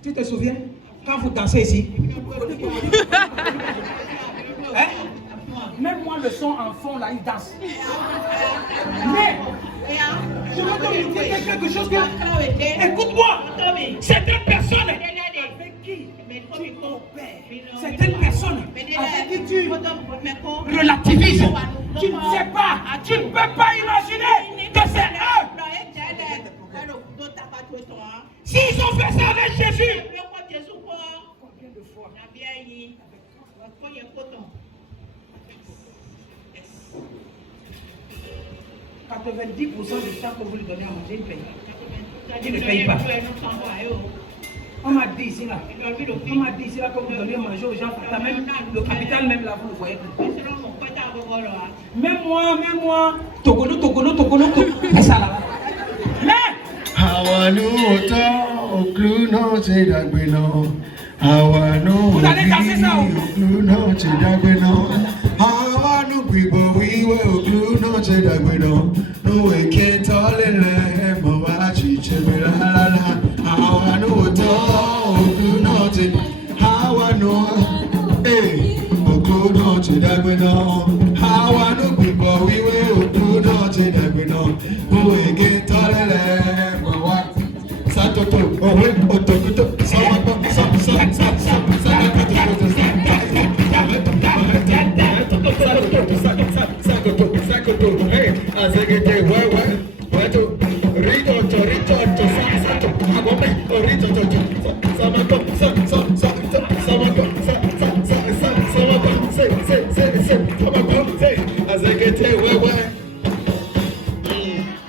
Tu te souviens quand vous dansez ici? Hein? Même moi, le son en fond, là, il danse. Mais, je vais te dire quelque chose que... Écoute-moi, certaines personnes avec qui tu opères, certaines personnes avec qui tu relativises, tu ne sais pas, tu ne peux pas imaginer que c'est eux. S'ils ont fait ça avec Jésus, combien de fois? 90% du temps que vous lui donnez à manger, il paye. Il ne paye pas. On m'a dit ici là, que vous donnez à manger aux gens, même le capital même là, vous ne le voyez plus. Même moi, Togono, c'est ça là. Mais vous allez danser ça.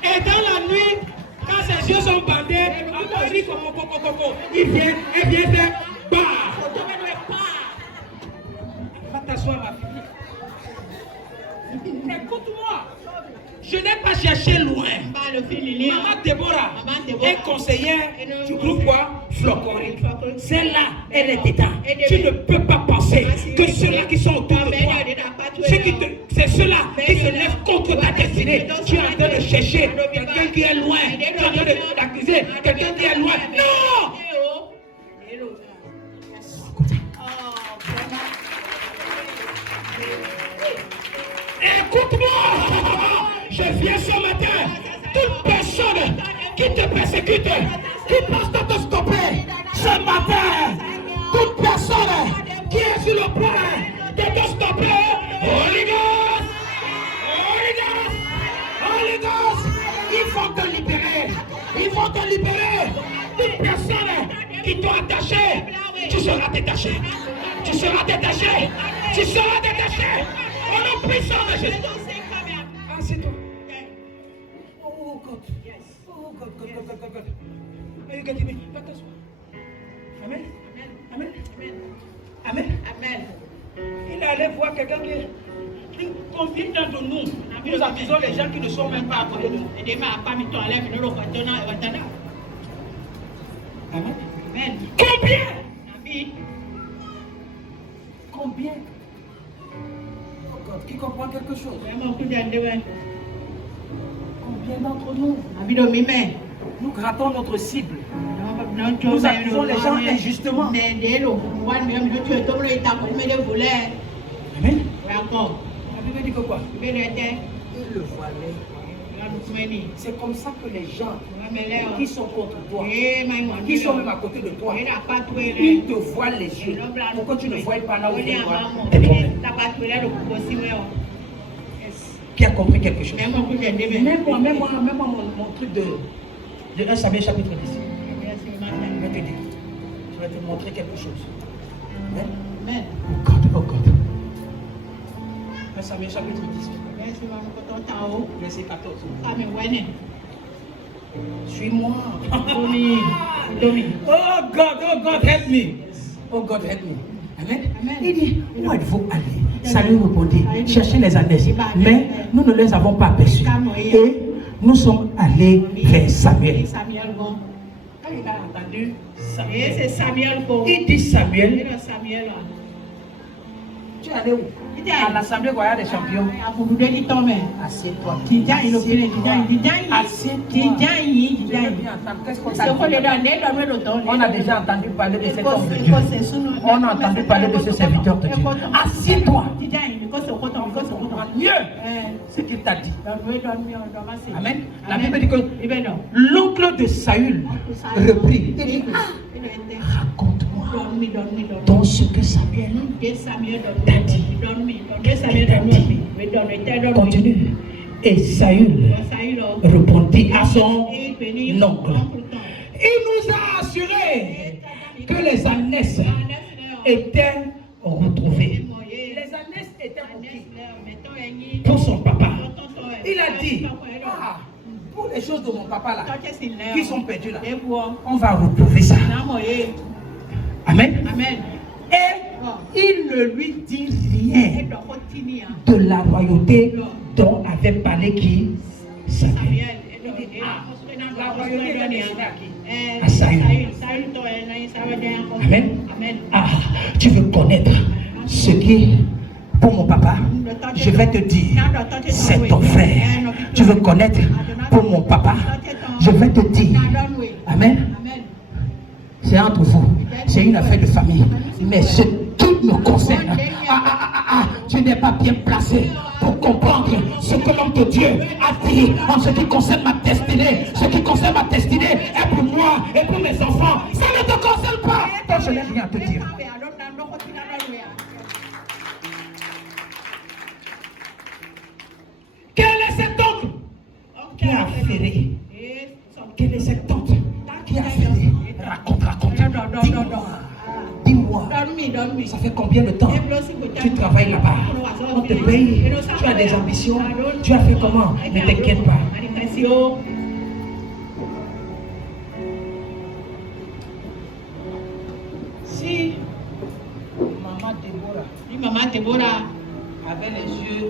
Et dans la nuit, quand ses yeux sont bandés, il vient faire bah. Va t'asseoir, ma fille. Écoute-moi. Je n'ai pas cherché loin. Maman Déborah est conseillère du groupe Flocori. Celle-là, elle est dedans. Tu ne peux pas penser que ceux-là qui sont autour de toi, c'est ceux-là qui se lèvent contre ta destinée. Tu es en train de chercher quelqu'un qui est loin. Tu es en train d'accuser quelqu'un qui est loin. Non! Écoute-moi! Je viens ce matin. Toute personne qui te persécute, qui pense de te stopper, ce matin, toute personne qui est sur le point de te stopper, Holy Ghost! Holy Ghost! Holy Ghost! Il faut te libérer. Il faut te libérer. Toute personne qui t'a attaché, tu seras détaché. Tu seras détaché. Tu seras détaché. Au nom puissant de Jésus. Ah, c'est toi. Oh God. Oh God. You get me. Amen. Amen. Amen. Amen. Il allait voir quelqu'un qui... Combien de nous accusons les gens qui ne sont même pas à côté de nous? Amen. Amen. Combien? Combien? Oh God, qui comprend quelque chose? Combien d'entre nous? Nous grattons notre cible. Nous accusons les gens injustement. Amen. La Bible dit que quoi? Il le voilait. C'est comme ça que les gens qui sont contre toi, qui sont même à côté de toi, ils te voilent les yeux. Pourquoi tu ne vois pas là où tu vois tes problèmes? Qui a compris quelque chose? Même moi, mon truc de 1 Samuel chapitre 10. Je vais te dire. Je vais te montrer quelque chose. Amen. Oh God. 1 Samuel chapitre 10. Verset 14. Suis-moi. Oh God, help me. Oh God, help me. Amen. Il dit, où êtes-vous allés? Salut répondit, cherchez les ânesses. Mais nous ne les avons pas aperçus. Et nous sommes allés vers Samuel. Quand il a entendu Samuel, il dit Samuel, tu es allé où? À l'Assemblée royale des champions. Assieds-toi. On a déjà entendu parler de cet homme de Dieu. On a entendu parler de ce serviteur de Dieu. Assieds-toi. Mieux ce qu'il t'a dit. Amen. La Bible dit que l'oncle de Saül reprit. Il dit, raconte-moi dans ce que Samuel t'a dit. Continue. Et Saül répondit à son oncle. Il nous a assuré que les ânesses étaient retrouvées. Les ânesses étaient retrouvées pour son papa. Il a dit, pour les choses de mon papa là, qui sont perdues là, on va retrouver ça. Amen. Et il ne lui dit rien de la royauté dont avait parlé qui? Samuel. La royauté est destinée à qui? À Saül. Amen. Tu veux connaître ce qui, pour mon papa, je vais te dire, c'est ton frère. Tu veux connaître pour mon papa, je vais te dire. Amen. C'est entre vous, c'est une affaire de famille. Mais ce qui me concerne, tu n'es pas bien placé pour comprendre ce que l'homme de Dieu a dit en ce qui concerne ma destinée. Ce qui concerne ma destinée est pour moi et pour mes enfants. Ça ne te concerne pas. Donc je n'ai rien à te dire. Quel est cet oncle qui a affairé? Quel est cet oncle qui a affairé? Raconte. Dis-moi. Ça fait combien de temps tu travailles là-bas? On te paye. Tu as des ambitions. Tu as fait comment? Ne t'inquiète pas. Si Maman Déborah avait les yeux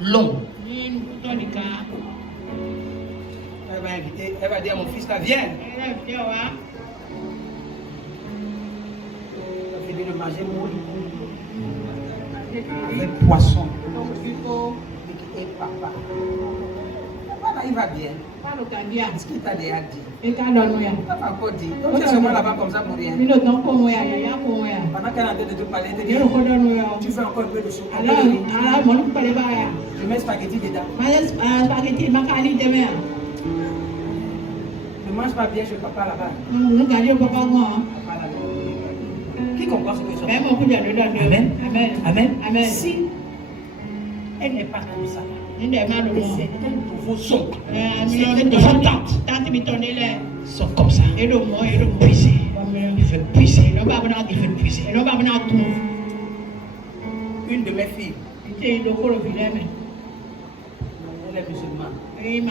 longs, elle va dire à mon fils là, viens. De manger moule avec poisson et papa. Papa là, il va bien. Ce qu'il t'a déjà dit. Il t'a pas encore dit. Donc tu es seulement là-bas comme ça pour rien. Pendant qu'elle est en train de te parler, tu fais encore un peu de soupe. Je mets spaghetti dedans. Ne mange pas bien chez papa là-bas. Qui comprend ce que je dis? Amen. Si elle n'est pas comme ça, c'est de vos oncles, c'est de vos tantes sont comme ça. Il veut puiser. Une de mes filles, elle est musulmane. Elle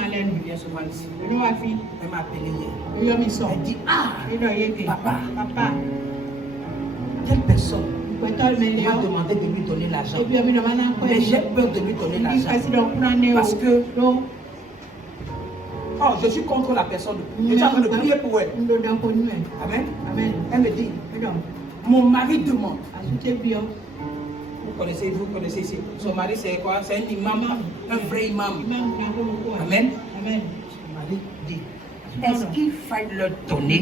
vient souvent ici. Elle m'a appelé hier. Elle dit, papa. Telle personne m'a demandé de lui donner l'argent. Mais j'ai peur de lui donner l'argent. Parce que je suis contre la personne. Je suis en train de prier pour elle. Amen. Elle me dit, mon mari demande. Vous connaissez ici. Son mari c'est quoi? C'est un imam, un vrai imam. Amen. Son mari dit, est-ce qu'il faille leur donner?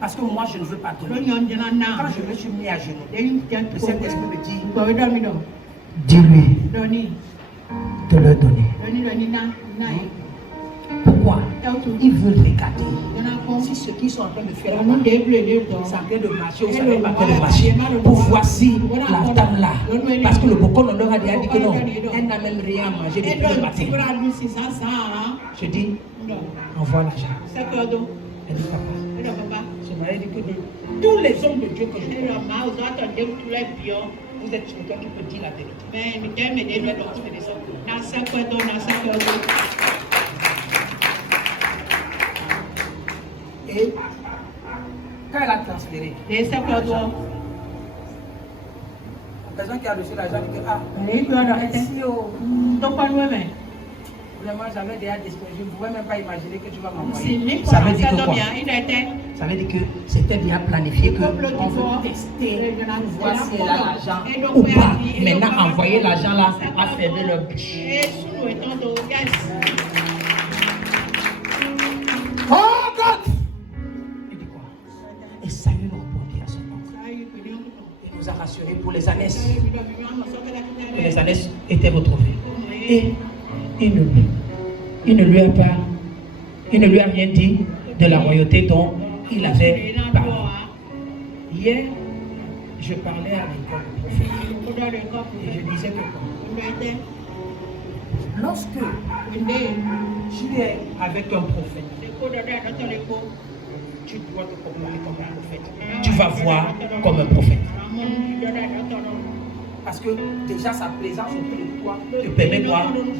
Parce que moi je ne veux pas donner. Quand je me suis mis à genoux, le Saint-Esprit me dit, dis-lui de leur donner. Pourquoi? Ils veulent regarder si ceux qui sont en train de faire la main, c'est en train de marcher ou ça n'est pas en train de marcher, pour voir si la dame là, parce que le Boko on leur a déjà dit que non, elle n'a même rien à manger depuis le matin. Je dis, envoie l'argent. Elle dit, papa, je m'avais dit que de tous les hommes de Dieu que je connais, vous êtes quelqu'un qui peut dire la vérité. Et quand quand elle a transféré, la personne qui a reçu l'argent dit que merci oh. Vraiment, j'avais déjà disposé. Je ne pouvais même pas imaginer que tu vas m'envoyer. Ça veut dire que quoi? Ça veut dire que c'était bien planifié que on veut tester, voir si elle a l'argent ou pas. Maintenant, envoyer l'argent là a fermé leur bouche. Oh God! Il dit quoi? Et Saül répondit à son oncle. Il nous a rassurés pour les années. Que les années étaient retrouvées. Et il ne lui a rien dit de la royauté dont il avait parlé. Hier, je parlais avec un prophète et je disais que lorsque tu es avec un prophète, tu dois te comporter comme un prophète. Tu vas voir comme un prophète. Parce que déjà sa présence auprès de toi te permet de voir, d'entendre,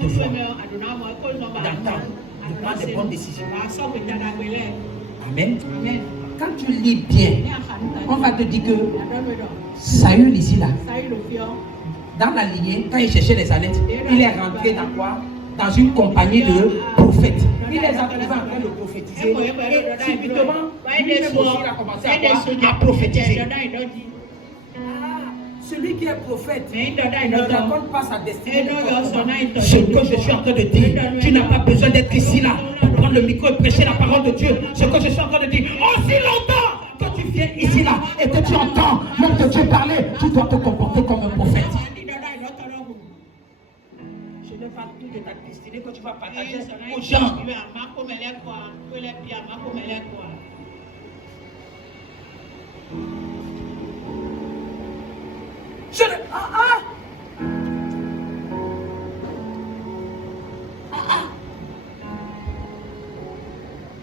de prendre des bonnes décisions. Amen. Quand tu lis bien, on va te dire que Saül ici là, dans la lignée, quand il cherchait les ânettes, il est rentré dans quoi? Dans une compagnie de prophètes. Il les a trouvés en train de prophétiser. Et subitement, lui-même aussi il a commencé à prophétiser. Celui qui est prophète ne raconte pas sa destinée. Ce que je suis en train de dire, tu n'as pas besoin d'être ici là pour prendre le micro et prêcher la parole de Dieu. Ce que je suis en train de dire, aussi longtemps que tu viens ici là et que tu entends même de Dieu parler, tu dois te comporter comme un prophète. Je ne parle plus de ta destinée que tu vas partager aux gens.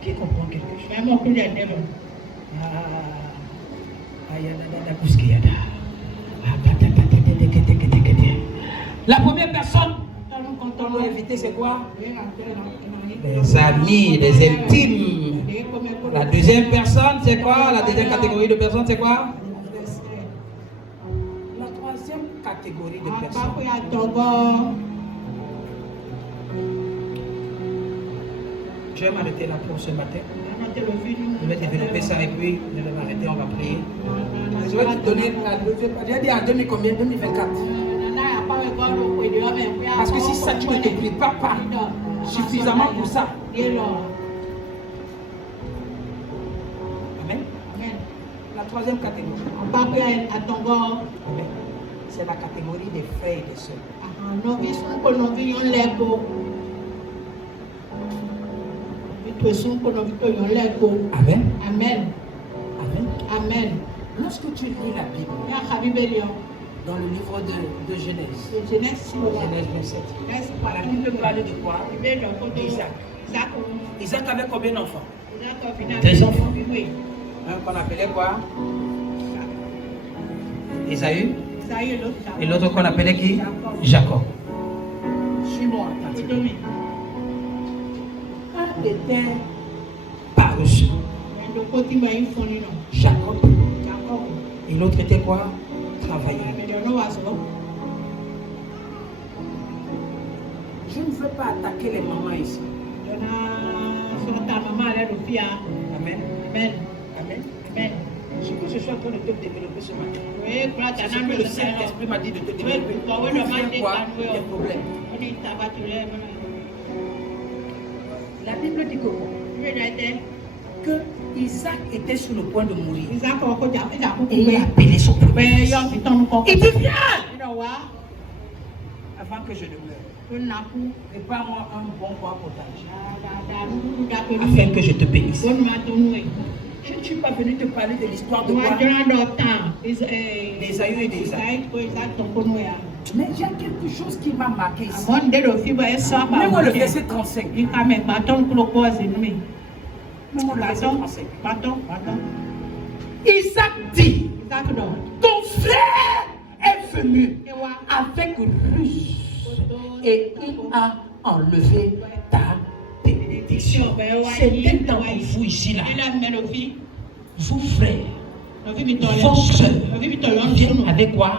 Qui comprend quelque chose? La première personne qu'on doit éviter, c'est quoi? Les amis, les intimes. La deuxième personne, c'est quoi? La deuxième catégorie de personnes, c'est quoi? La troisième catégorie de personnes. Je vais m'arrêter là pour ce matin. Je vais développer ça et puis je vais m'arrêter, on va prier. Je vais te donner la deuxième. J'ai dit en 2024. Parce que si ça, tu ne te prépares pas suffisamment pour ça. Amen. La troisième catégorie. C'est la catégorie des frères et des sœurs. Amen. Amen. Amen. Amen. Lorsque tu lis la Bible, dans le livre de Genèse, Genèse 27, la Bible parle de quoi? Isaac. Isaac avait combien d'enfants? 2 enfants. Un qu'on appelait quoi? Esaü. Et l'autre qu'on appelait qui? Jacob. Suis-moi. Un était paresseux. Jacob. Et l'autre était quoi? Travailleur. Je ne veux pas attaquer les mamans ici. Amen. Amen. Amen. Amen. Ce que je suis en train de te développer ce matin. C'est ce que le Saint-Esprit m'a dit de te développer. Pour voir tes problèmes. La Bible dit que Isaac était sur le point de mourir. Et il a appelé son premier fils. Il dit viens avant que je ne meure. Prépare-moi un bon bois potage afin que je te bénisse. Je ne suis pas venu te parler de l'histoire de quoi? D'Ésaü et d'Isaac. Mais il y a quelque chose qui m'a marqué ici. Même le verset 35. Isaac dit, ton frère est venu avec ruse et il a enlevé ta bénédiction. C'est un temps pour vous ici là. vos frères, vos soeurs viennent avec quoi?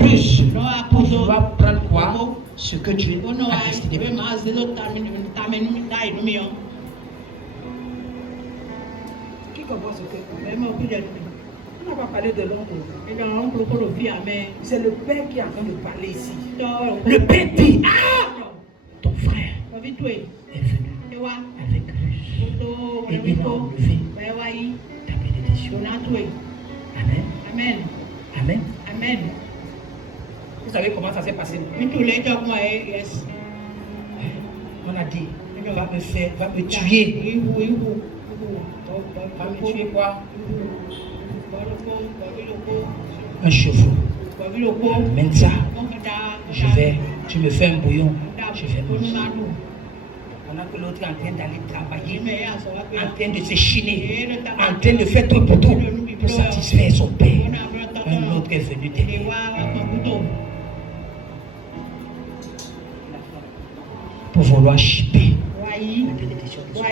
Plus pour pouvoir prendre quoi? Ce que Dieu a destiné pour toi. Qui comprend ce que on n'a pas parlé de l'oncle. C'est le père qui est en train de parler ici. Le père dit, ah, ton frère est venu avec Ruth et il a enlevé ta bénédiction. Amen. Amen. Amen. Amen. Vous savez comment ça s'est passé? On a dit, va me tuer. Va me tuer quoi? Un cheveu. Amène ça. Tu me fais un bouillon. Je vais manger. Pendant que l'autre est en train d'aller travailler, en train de se chiner, en train de faire tout pour tout, pour satisfaire son père. Un autre est venu t'aider. Pour vouloir chipper. Ton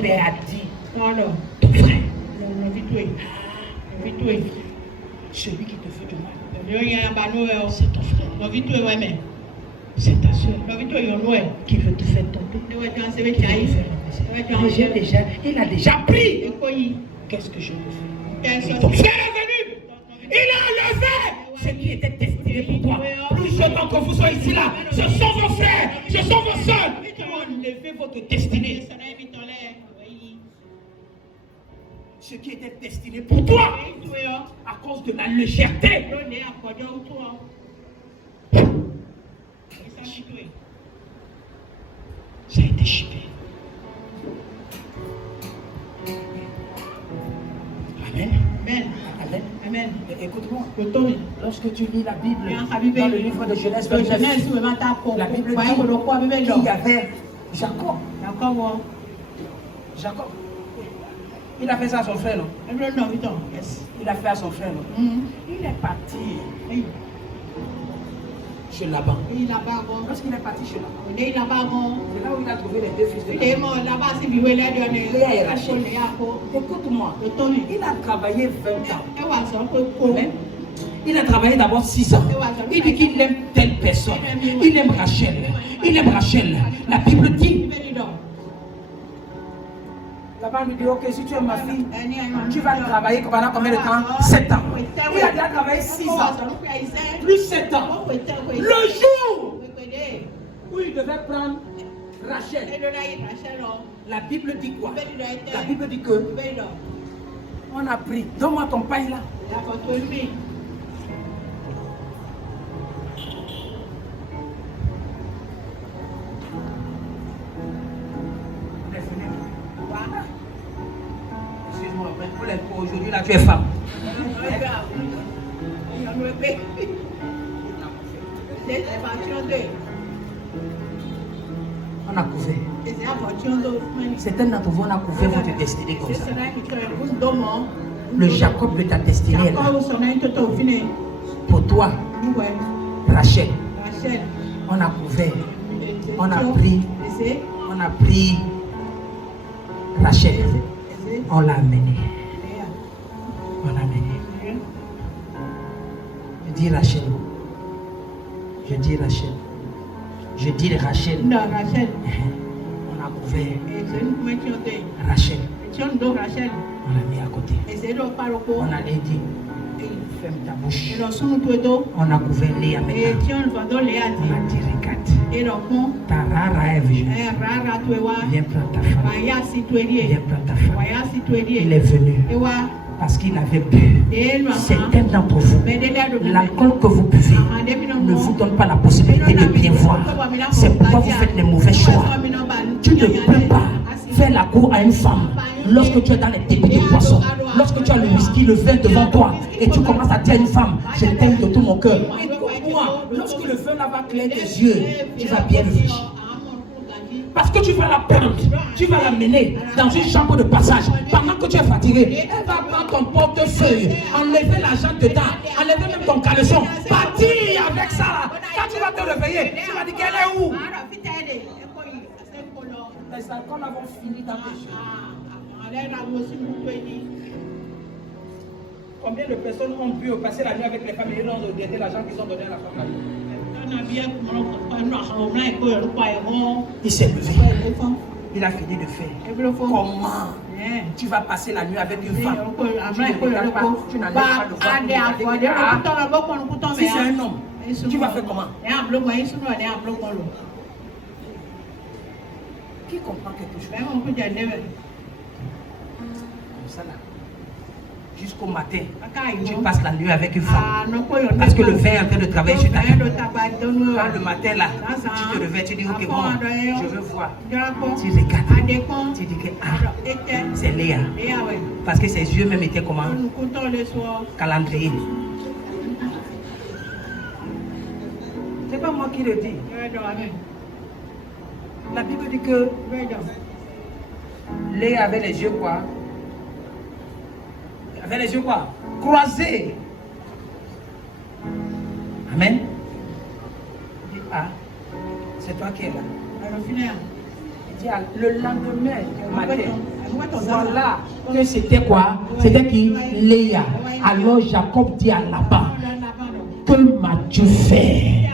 père a dit, ton frère, celui qui te fait du mal, c'est ton frère. C'est ta soeur qui veut te faire tomber. Il a déjà pris. Qu'est-ce que je peux faire? Ton frère est venu. Il a enlevé ce qui était destiné pour toi. Plusieurs d'entre vous sont ici là. Ce sont vos frères, ce sont vos soeurs qui ont enlevé votre destinée. Ce qui était destiné pour toi à cause de la légèreté. Ça a été chippé. Amen. Amen. Amen. Amen. Écoute-moi. Lorsque tu lis la Bible, dans le livre de Genèse 29, la Bible dit qu'il y avait Jacob. Jacob. Il a fait ça à son frère, non? Il a fait à son frère, non? Il est parti chez Laban. Lorsqu'il est parti chez Laban, c'est là où il a trouvé les deux fils de Laban. Léa et Rachel. Écoute-moi, il a travaillé 20 ans. Amen. Il a travaillé d'abord 6 ans. Il dit qu'il aime telle personne. Il aime Rachel. Il aime Rachel. La Bible dit. Laban lui dit, ok, si tu aimes ma fille, tu vas travailler pendant combien de temps? 7 ans. Il a déjà travaillé 6 ans. Plus 7 ans. Le jour où il devait prendre Rachel, la Bible dit quoi? La Bible dit que on a pris. Donne-moi ton pain là. Excuse-moi, pour aujourd'hui là tu es femme. On a couvert. Certains d'entre vous, on a couvert votre destinée comme ça. Le Jacob de ta destinée est là. Pour toi, Rachel, on a couvert. On a pris Rachel. On l'a amené. On l'a amené. Je dis Rachel. Je dis Rachel. Je dis Rachel. Non, Rachel. On a couvert Rachel. On l'a mis à côté. On a dit, ferme ta bouche. On a couvert Léa maintenant. On a dit, regarde. Ta rara est venue. Viens prendre ta femme. Viens prendre ta femme. Il est venu. Parce qu'il avait bu. Certains d'entre vous, l'alcool que vous buvez ne vous donne pas la possibilité de bien voir. C'est pourquoi vous faites les mauvais choix. Tu ne peux pas faire la cour à une femme lorsque tu es dans les débits de poisson. Lorsque tu as le whisky, le vin devant toi et tu commences à dire à une femme, je t'aime de tout mon cœur. Écoute-moi, lorsque le vin va clair tes yeux, tu vas bien réfléchir. Parce que tu vas la perdre, tu vas la mener dans une chambre de passage. Pendant que tu es fatigué, elle va prendre ton portefeuille, enlever l'argent dedans, enlever même ton caleçon, partir avec ça là. Quand tu vas te réveiller, tu vas dire qu'elle est où? Les alcools vont finir dans tes yeux. Combien de personnes ont pu passer la nuit avec les femmes et ils ont regretté l'argent qu'ils ont donné à la femme? Il s'est levé. Il a fini de faire. Comment tu vas passer la nuit avec une femme? Tu n'en as pas de voir. Si c'est un homme, tu vas faire comment? Qui comprend quelque chose? Comme ça là. Jusqu'au matin, tu passes la nuit avec une femme. Parce que le vin est en train de travailler sur ta vie. Quand le matin là, tu te réveilles, tu dis ok bon, je veux voir. Tu regardes, tu dis que c'est Léa. Parce que ses yeux même étaient comment? Calendrier. C'est pas moi qui le dis. La Bible dit que Léa avait les yeux quoi? Avait les yeux quoi? Croisés. Amen. Il dit, ah, c'est toi qui es là. Il dit, ah, le lendemain matin, voilà que c'était quoi? C'était qui? Léa. Alors Jacob dit à Laban, que m'as-tu fait?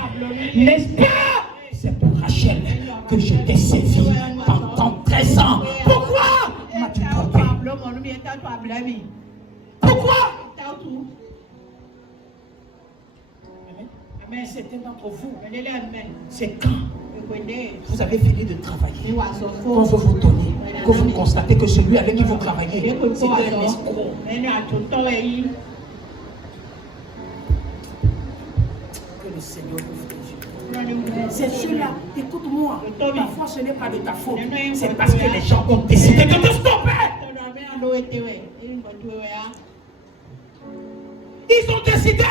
N'est-ce pas? C'est pour Rachel que je t'ai servi pendant 13 ans. Pourquoi m'as-tu trompé? Pourquoi? Amen. C'était d'entre vous. C'est quand vous avez fini de travailler, quand vous vous donnez, que vous constatez que celui avec qui vous travaillez, c'est un escroc. Que le Seigneur vous protège. C'est cela, écoute-moi, parfois ce n'est pas de ta faute, c'est parce que les gens ont décidé de te stopper. Ils ont décidé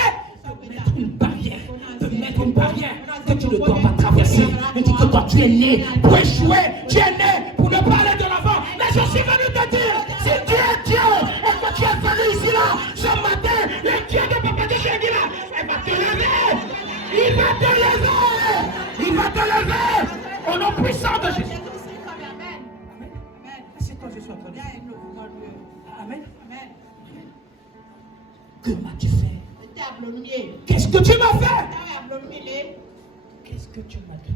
de mettre une barrière, que tu ne dois pas traverser. Ils disent que toi tu es né pour échouer, tu es né pour ne pas aller de l'avant. Mais je suis venu te dire, si tu es Dieu et que tu es venu ici là, ce matin, le Dieu de Papa de Chéri là, il va te lever. Il va te lever. Il va te lever. Au nom puissant de Jésus. Amen. C'est toi Jésus en train de dire. Amen. Que m'as-tu fait? Qu'est-ce que tu m'as fait? Qu'est-ce que tu m'as dit?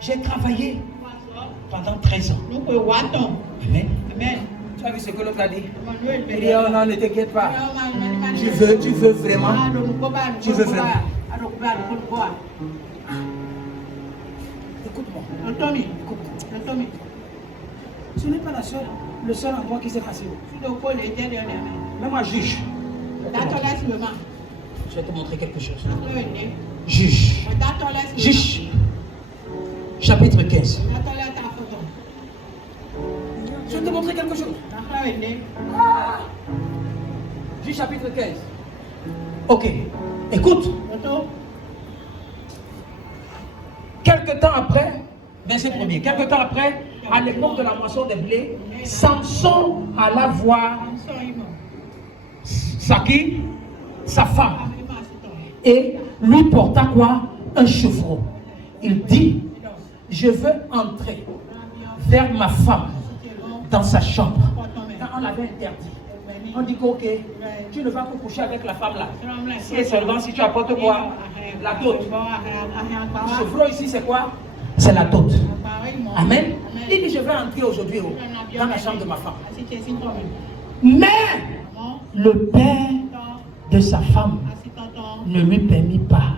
J'ai travaillé pendant 13 ans. Amen. Tu as vu ce que l'autre a dit? Il dit, oh non, ne t'inquiète pas. Tu veux vraiment? Tu veux vraiment? Écoute-moi. Écoute-moi. Ce n'est pas le seul endroit qui s'est passé. Mais moi, juge. Je vais te montrer quelque chose. Juge. Juge. Chapitre 15. Je vais te montrer quelque chose. Juge chapitre 15. Ok. Écoute. Quelque temps après, verset 1er, quelque temps après, à l'époque de la moisson des blés, Samson alla voir sa femme, et lui porta quoi? Un chevreau. Il dit, je veux entrer vers ma femme dans sa chambre. Quand on l'avait interdit, on dit ok, tu ne vas pas coucher avec la femme là. Si et seulement si tu apportes quoi? La dot. Le chevreau ici c'est quoi? C'est la dot. Amen. Il dit je vais entrer aujourd'hui dans la chambre de ma femme. Mais le père de sa femme ne lui permit pas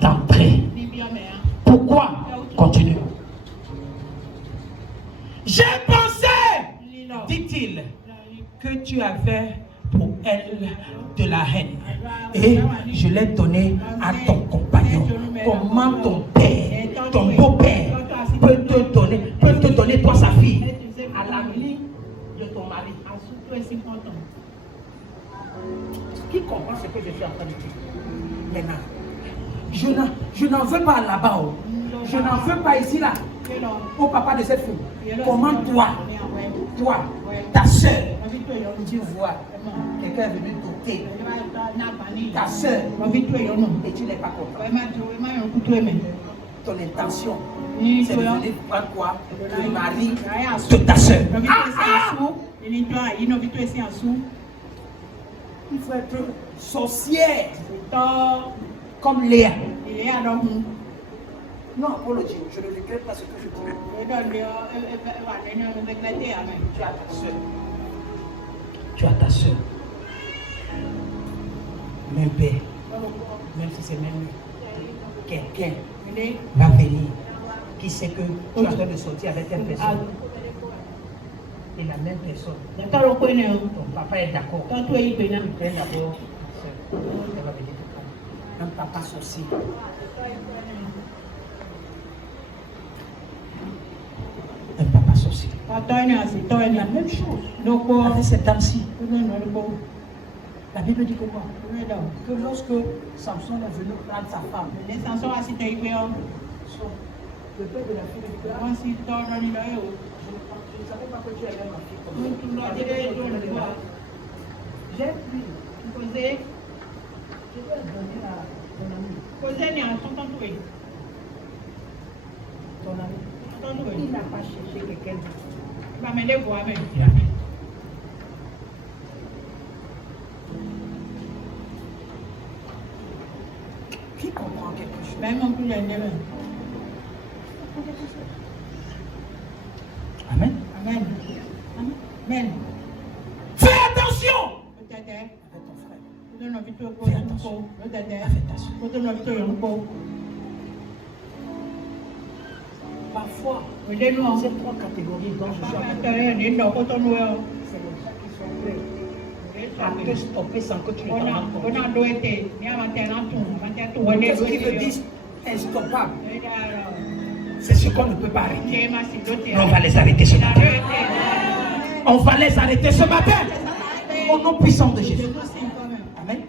d'entrer. Pourquoi? Continue. J'ai pensé, dit-il, que tu avais pour elle de la haine et je l'ai donné à ton compagnon. Comment ton père, ton beau-père peut te donner toi sa fille à l'ami de ton mari? Qui comprend ce que je suis en train de dire? Maintenant, je n'en veux pas là-bas. Je n'en veux pas ici là. Au papa de cette fille. Comment toi, ta soeur, tu vois, quelqu'un est venu toquer ta soeur et tu n'es pas content. Ton intention C'est devenu quoi? Le mari de ta soeur. Il faut être sorcière comme Léa. Non, apologie, je ne regrette pas ce que je dis. Tu as ta soeur. Même père, même si c'est même lui. Quelqu'un va venir qui sait que tu es en train de sortir avec telle personne. Et la même personne. Ton papa est d'accord. Tu prends d'abord ta soeur. Elle va venir te prendre. Un papa sorcier. Un papa sorcier. La même chose. Avec cette dame-ci. La Bible dit que quoi? Que lorsque Samson est venu prendre sa femme, le père de la fille de Dieu, je ne savais pas que tu avais ma fille comme ça. J'ai pris. Je vais donner à ton ami. Ton ami. Il n'a pas cherché quelqu'un d'autre. Qui comprend quelque chose? Amen. Amen. Amen. Fais attention. Avec ton frère. Fais attention. Avec ta soeur. Parfois, ces trois catégories dont je suis en train de parler, c'est les gens qui sont prêts à te stopper sans que tu ne t'en rendes compte. Qu'est-ce qui veut dire instoppable? C'est ce qu'on ne peut pas arrêter. Mais on va les arrêter ce matin. On va les arrêter ce matin. Au nom puissant de Jésus. Amen.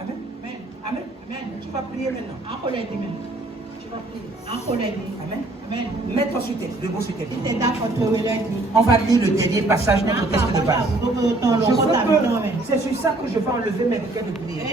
Amen. Amen. Tu vas prier maintenant. Tu vas prier. Amen. Mets-toi sur tes, debout sur tes pieds. On va lire le dernier passage de notre texte de base. C'est sur ça que je vais enlever mes requêtes de prière.